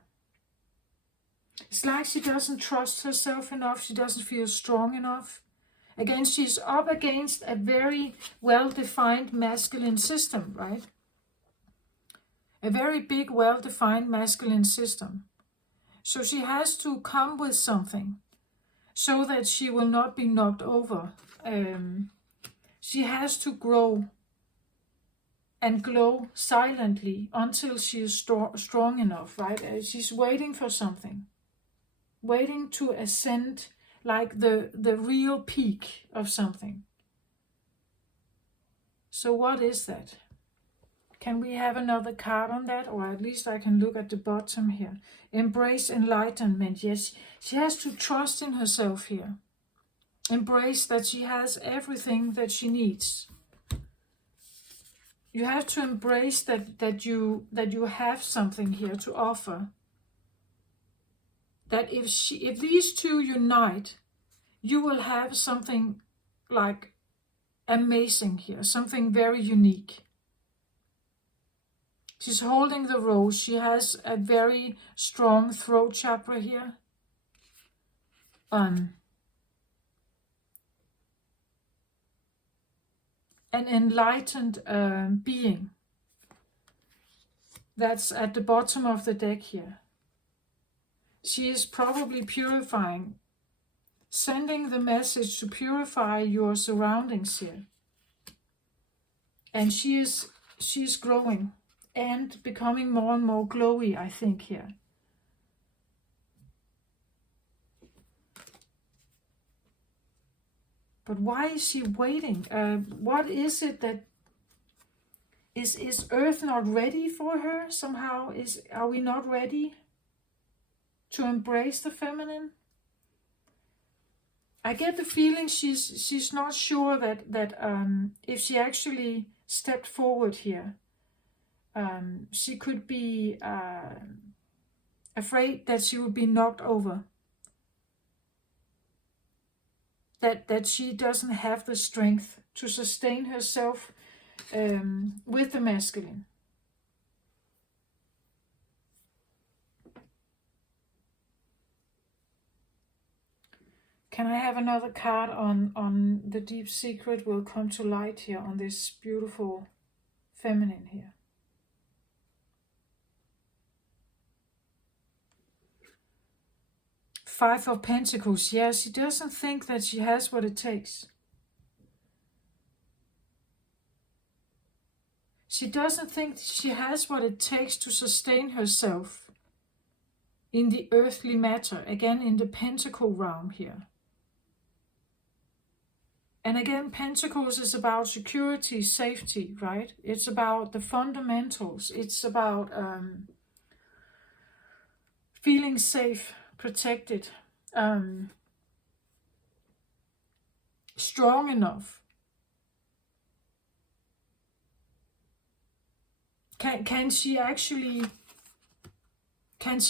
It's like she doesn't trust herself enough. She doesn't feel strong enough. Again, she's up against a very well-defined masculine system, right? A very big, well-defined masculine system. So she has to come with something so that she will not be knocked over. She has to grow and glow silently until she is strong enough, right? She's waiting for something. Waiting to ascend, like the real peak of something. So what is that? Can we have another card on that? Or at least I can look at the bottom here. Embrace enlightenment. Yes, she has to trust in herself here. Embrace that she has everything that she needs. You have to embrace that you have something here to offer. That if these two unite, you will have something like amazing here, something very unique. She's holding the rose. She has a very strong throat chakra here. An enlightened being. That's at the bottom of the deck here. She is probably purifying, sending the message to purify your surroundings here. And she's growing and becoming more and more glowy, I think, here. But why is she waiting? What is it that is Earth not ready for her somehow? Are we not ready to embrace the feminine? I get the feeling she's not sure that if she actually stepped forward here, she could be afraid that she would be knocked over. That she doesn't have the strength to sustain herself with the masculine. Can I have another card on the deep secret will come to light here on this beautiful feminine here? Five of Pentacles. Yeah, she doesn't think that she has what it takes. She doesn't think she has what it takes to sustain herself in the earthly matter. Again, in the Pentacle realm here. And again, Pentacles is about security, safety, right? It's about the fundamentals. It's about feeling safe, protected, strong enough. Can she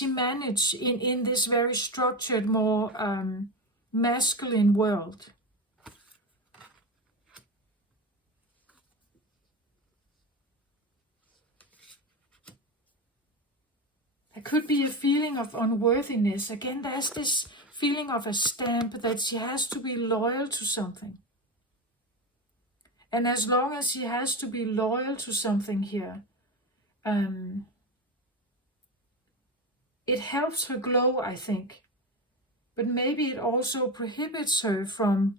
manage in this very structured, more masculine world? It could be a feeling of unworthiness. Again, there's this feeling of a stamp that she has to be loyal to something. And as long as she has to be loyal to something here, it helps her glow, I think. But maybe it also prohibits her from,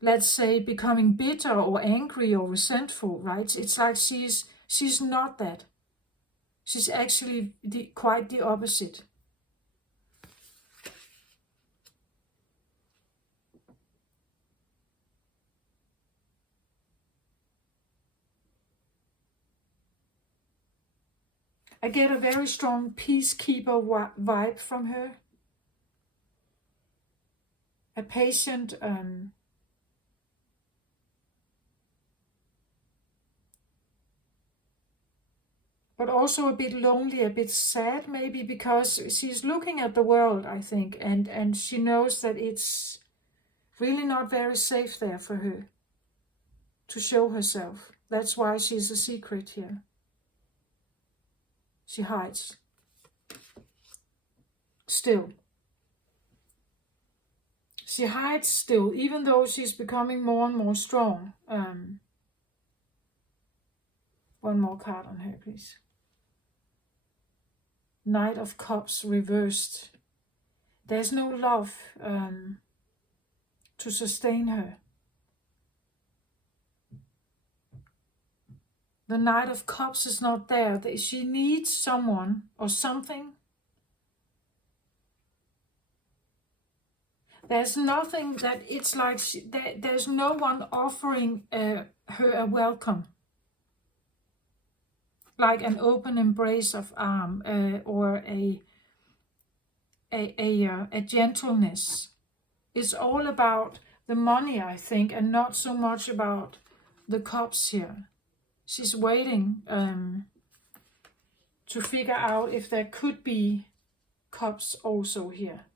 let's say, becoming bitter or angry or resentful, right? It's like she's not that. She's actually quite the opposite. I get a very strong peacekeeper vibe from her. A patient, but also a bit lonely, a bit sad maybe, because she's looking at the world, I think, and she knows that it's really not very safe there for her to show herself. That's why she's a secret here. She hides. Still. She hides still, even though she's becoming more and more strong. One more card on her, please. Knight of Cups reversed. There's no love to sustain her. The Knight of Cups is not there. She needs someone or something. There's nothing that it's like there's no one offering her a welcome. Like an open embrace of arm or a gentleness. It's all about the money, I think, and not so much about the cups here. She's waiting to figure out if there could be cups also here.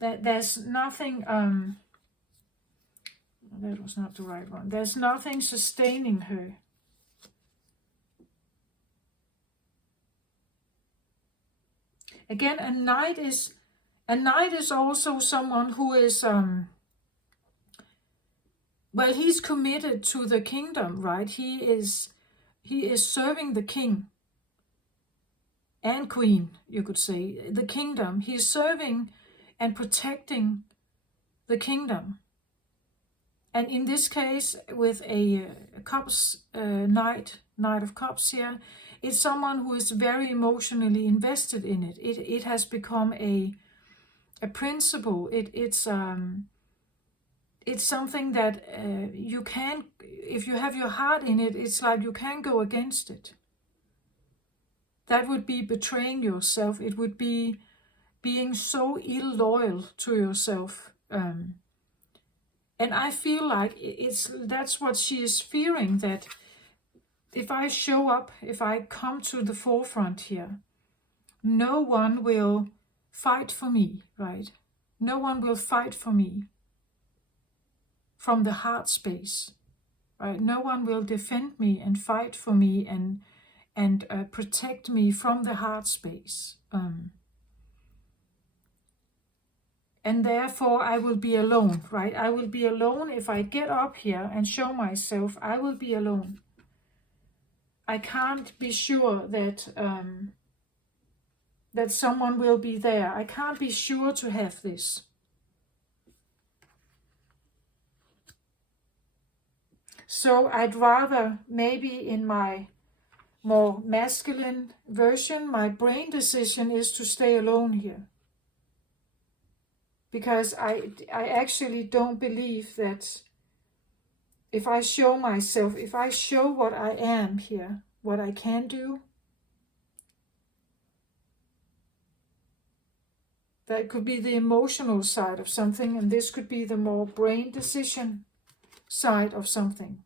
There's nothing, that was not the right one. There's nothing sustaining her. Again, a knight is also someone who is, well, he's committed to the kingdom, right? He is serving the king and queen, you could say, the kingdom. He's serving and protecting the kingdom. And in this case, with a cups knight of cups here, it's someone who is very emotionally invested in it. It has become a principle. It's something that you can, if you have your heart in it, it's like you can't go against it. That would be betraying yourself. It would be being so illoyal to yourself. And I feel like that's what she is fearing, that if I show up, if I come to the forefront here, no one will fight for me, right? No one will fight for me from the heart space, right? No one will defend me and fight for me and protect me from the heart space. And therefore I will be alone, right? I will be alone if I get up here and show myself. I will be alone. I can't be sure that that someone will be there. I can't be sure to have this. So I'd rather, maybe in my more masculine version, my brain decision is to stay alone here. Because I actually don't believe that if I show myself, if I show what I am here, what I can do, that could be the emotional side of something, and this could be the more brain decision side of something.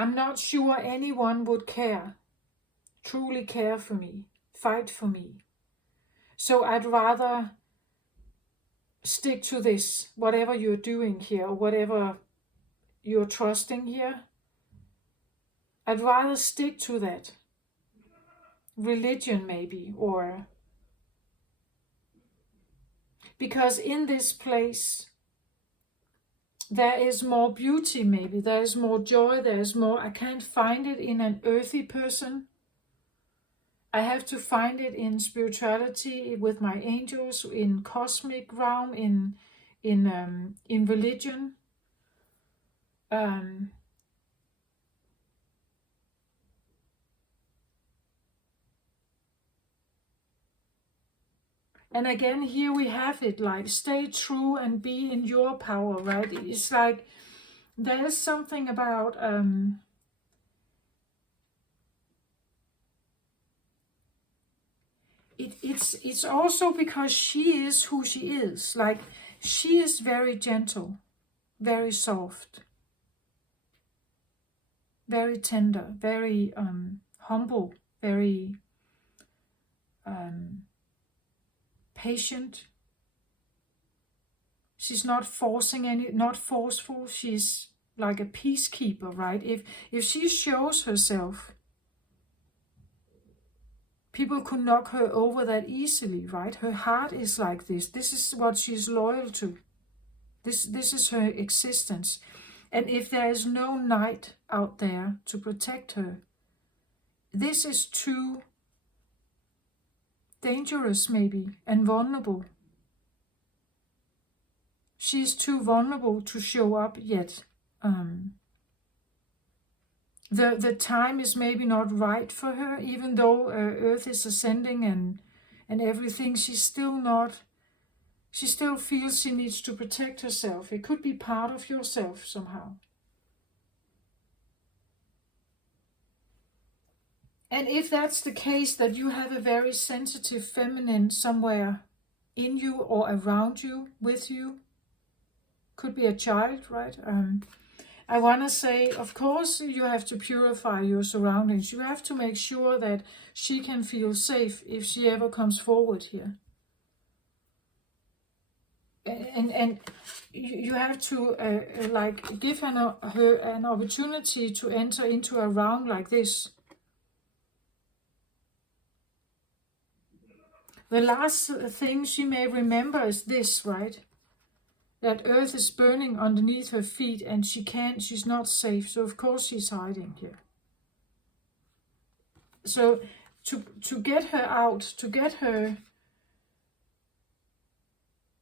I'm not sure anyone would care, truly care for me, fight for me. So I'd rather stick to this, whatever you're doing here, or whatever you're trusting here. I'd rather stick to that. Religion maybe, or because in this place there is more beauty, maybe there is more joy, there is more. I can't find it in an earthy person. I have to find it in spirituality, with my angels, in cosmic realm, in religion. And again, here we have it, like, stay true and be in your power, right? It's like, there's something about, it's also because she is who she is. Like, she is very gentle, very soft, very tender, very humble, very patient. She's not not forceful. She's like a peacekeeper, right? If she shows herself, people could knock her over that easily, right? Her heart is like this. This is what she's loyal to. This is her existence. And if there is no knight out there to protect her, this is too dangerous maybe, and vulnerable. She's too vulnerable to show up yet. The time is maybe not right for her, even though Earth is ascending and everything. She still feels she needs to protect herself. It could be part of yourself somehow. And if that's the case, that you have a very sensitive feminine somewhere in you or around you, with you, could be a child, right? I want to say, of course, you have to purify your surroundings. You have to make sure that she can feel safe if she ever comes forward here. And you have to like, give her an opportunity to enter into a realm like this. The last thing she may remember is this, right? That Earth is burning underneath her feet and she's not safe. So of course she's hiding here. So to get her out, to get her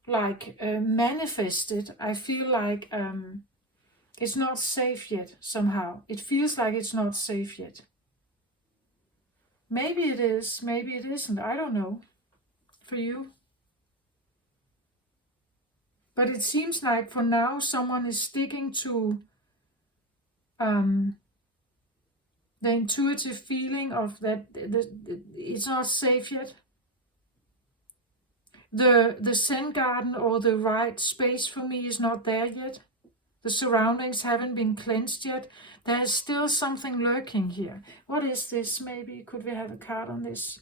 like manifested, I feel like it's not safe yet somehow. It feels like it's not safe yet. Maybe it is, maybe it isn't. I don't know. For you. But it seems like for now someone is sticking to the intuitive feeling of that it's not safe yet. The Zen garden or the right space for me is not there yet. The surroundings haven't been cleansed yet. There's still something lurking here. What is this? Maybe could we have a card on this?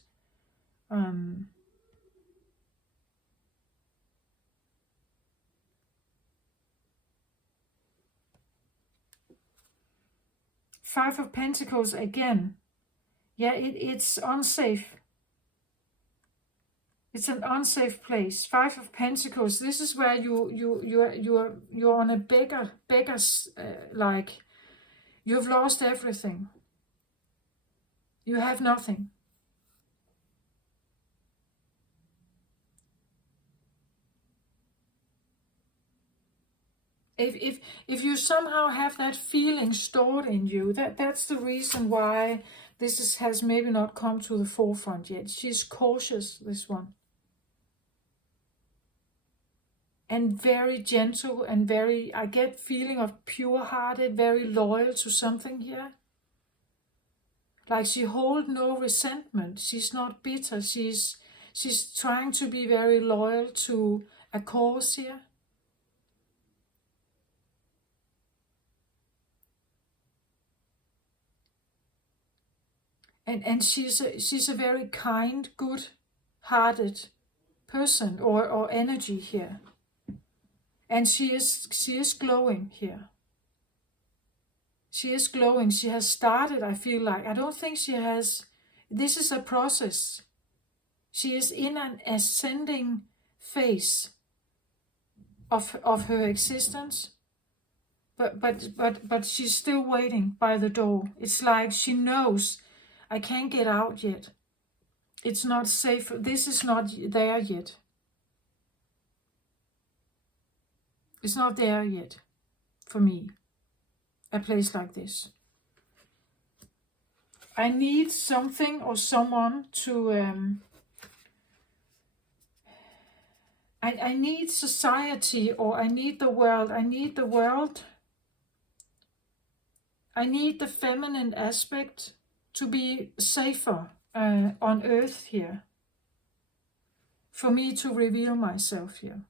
Five of Pentacles again. Yeah, it's unsafe. It's an unsafe place. Five of Pentacles. This is where you're on a beggar's like, you've lost everything. You have nothing. If you somehow have that feeling stored in you, that's the reason why this has maybe not come to the forefront yet. She's cautious, this one. And very gentle and very, I get feeling of pure-hearted, very loyal to something here. Like she holds no resentment. She's not bitter. She's trying to be very loyal to a cause here. and she's a very kind, good-hearted person or energy here, and she is glowing here. She is glowing. She has started, I feel like. I don't think she has. This is a process. She is in an ascending phase of her existence, but she's still waiting by the door. It's like she knows, I can't get out yet. It's not safe. This is not there yet. It's not there yet for me. A place like this. I need something or someone to I need society, or I need the world. I need the world. I need the feminine aspect to be safer on earth here. For me to reveal myself here.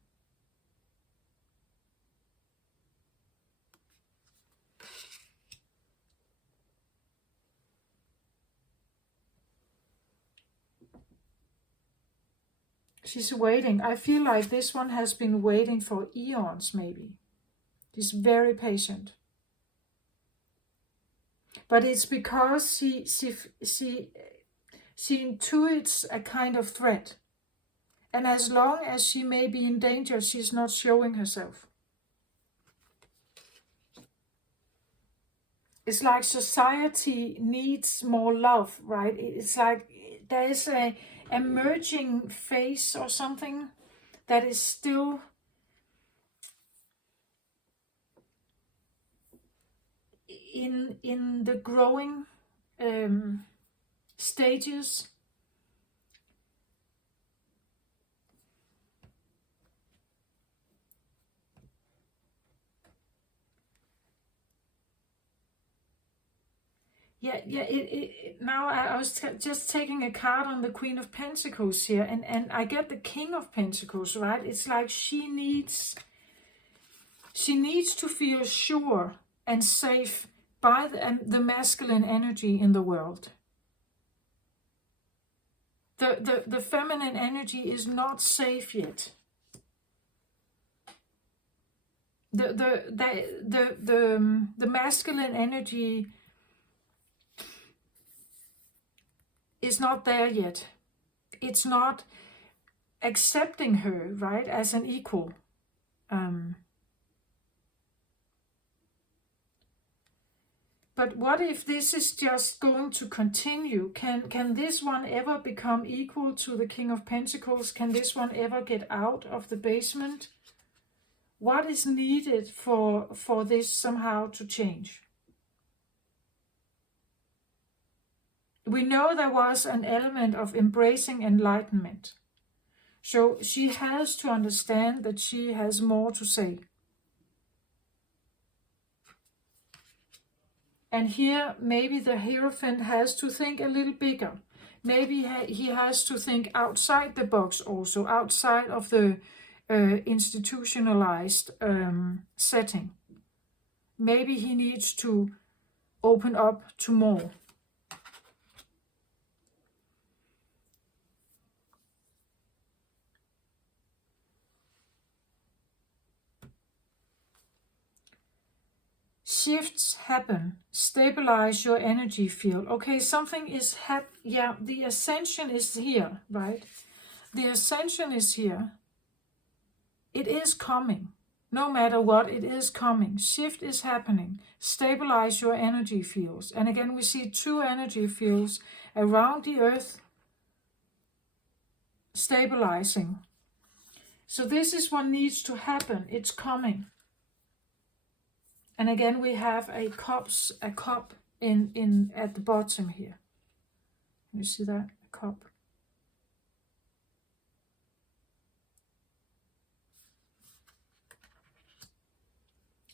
She's waiting. I feel like this one has been waiting for eons, maybe. She's very patient. But it's because she intuits a kind of threat. And as long as she may be in danger, she's not showing herself. It's like society needs more love, right? It's like there is a emerging phase or something that is still in the growing stages. Yeah. Now I was just taking a card on the Queen of Pentacles here, and I get the King of Pentacles, right? It's like she needs to feel sure and safe by the masculine energy in the world. The feminine energy is not safe yet. The masculine energy is not there yet. It's not accepting her, right, as an equal. But what if this is just going to continue? Can this one ever become equal to the King of Pentacles? Can this one ever get out of the basement? What is needed for this somehow to change? We know there was an element of embracing enlightenment. So she has to understand that she has more to say. And here, maybe the Hierophant has to think a little bigger. Maybe he has to think outside the box also, outside of the institutionalized setting. Maybe he needs to open up to more. Shifts happen. Stabilize your energy field. Okay, something is yeah, the ascension is here, right? The ascension is here. It is coming. No matter what, it is coming. Shift is happening. Stabilize your energy fields. And again, we see two energy fields around the earth stabilizing. So this is what needs to happen. It's coming. And again, we have a cup in at the bottom here. You see that? A cup.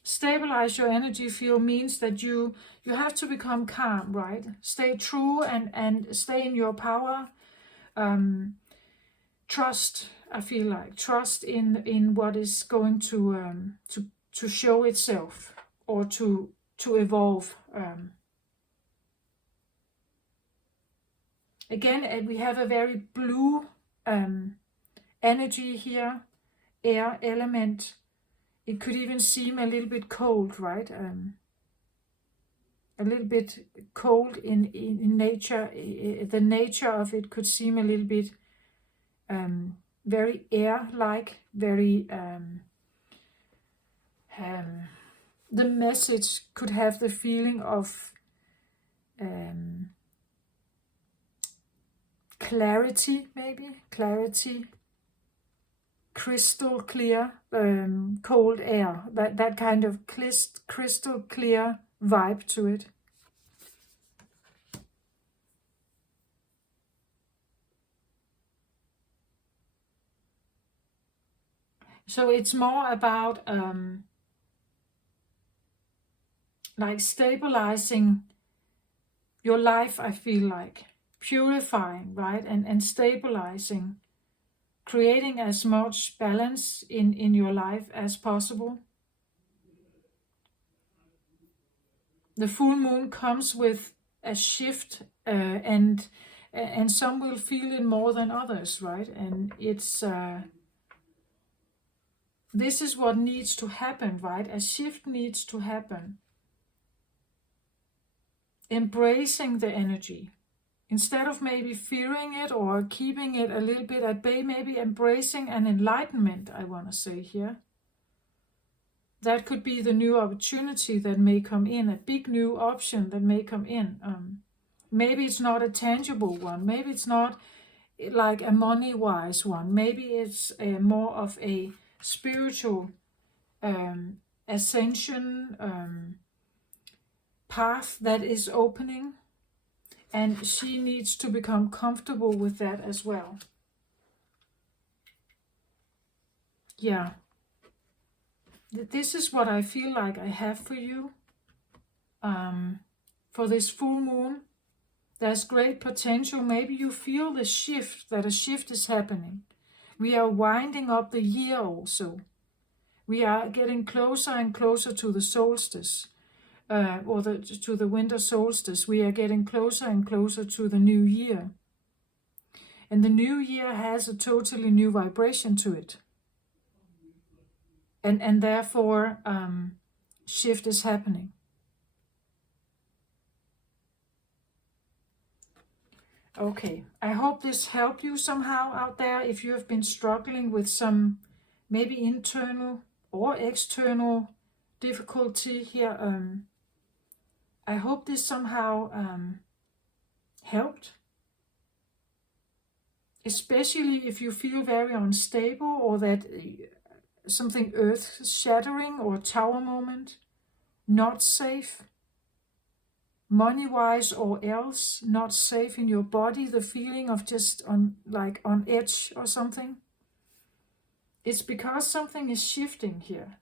Stabilize your energy field means that you have to become calm, right? Stay true and stay in your power. Trust, I feel like. Trust in what is going to show itself. Or to evolve. Again, we have a very blue energy here, air element. It could even seem a little bit cold, right? A little bit cold in nature. The nature of it could seem a little bit very air-like, very the message could have the feeling of clarity, maybe clarity, crystal clear, cold air, that kind of crystal clear vibe to it. So it's more about like stabilizing your life, I feel like. Purifying, right? And stabilizing. Creating as much balance in your life as possible. The full moon comes with a shift, and some will feel it more than others, right? And it's this is what needs to happen, right? A shift needs to happen. Embracing the energy. Instead of maybe fearing it or keeping it a little bit at bay, maybe embracing an enlightenment, I want to say here. That could be the new opportunity that may come in, a big new option that may come in. Maybe it's not a tangible one. Maybe it's not like a money-wise one. Maybe it's more of a spiritual ascension path that is opening. And she needs to become comfortable with that as well. Yeah. This is what I feel like I have for you. For this full moon, there's great potential. Maybe you feel the shift, that a shift is happening. We are winding up the year also. We are getting closer and closer to the solstice. To the winter solstice. We are getting closer and closer to the new year. And the new year has a totally new vibration to it. And therefore, shift is happening. Okay, I hope this helped you somehow out there. If you have been struggling with some maybe internal or external difficulty here, I hope this somehow helped. Especially if you feel very unstable or that something earth-shattering or tower moment, not safe, money-wise or else, not safe in your body, the feeling of just on edge or something. It's because something is shifting here.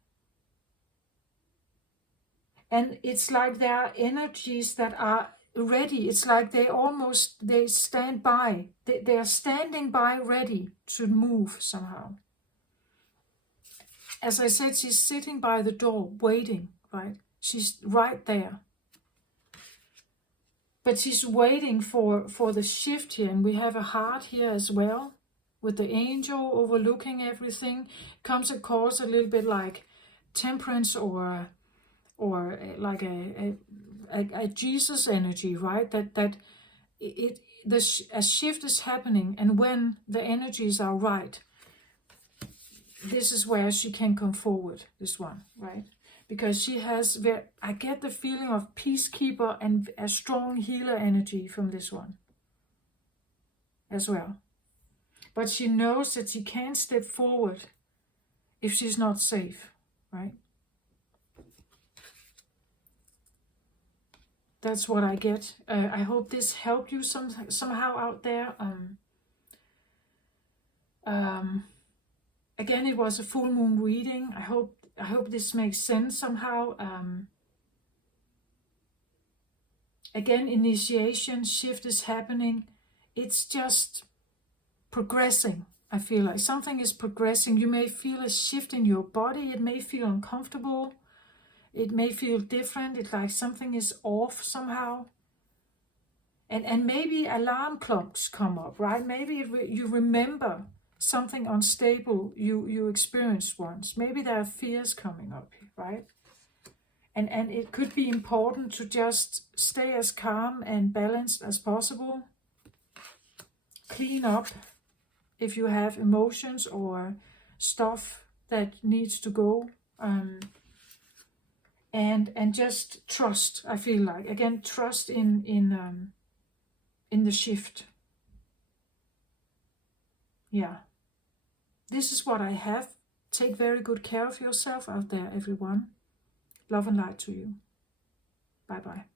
And it's like there are energies that are ready. It's like they stand by. They are standing by ready to move somehow. As I said, she's sitting by the door, waiting, right? She's right there. But she's waiting for the shift here. And we have a heart here as well, with the angel overlooking everything. Comes across a little bit like temperance or like a Jesus energy, right? A shift is happening, and when the energies are right, this is where she can come forward, this one, right? Because she has, I get the feeling of peacekeeper and a strong healer energy from this one as well. But she knows that she can't step forward if she's not safe, right? That's what I get. I hope this helped you somehow out there. Again, it was a full moon reading. I hope this makes sense somehow. Again, initiation, shift is happening. It's just progressing. I feel like something is progressing. You may feel a shift in your body. It may feel uncomfortable. It may feel different. It's like something is off somehow. And maybe alarm clocks come up, right? Maybe you remember something unstable you experienced once. Maybe there are fears coming up, right? And it could be important to just stay as calm and balanced as possible. Clean up if you have emotions or stuff that needs to go. And just trust, I feel like. Again, trust in the shift. Yeah. This is what I have. Take very good care of yourself out there, everyone. Love and light to you. Bye-bye.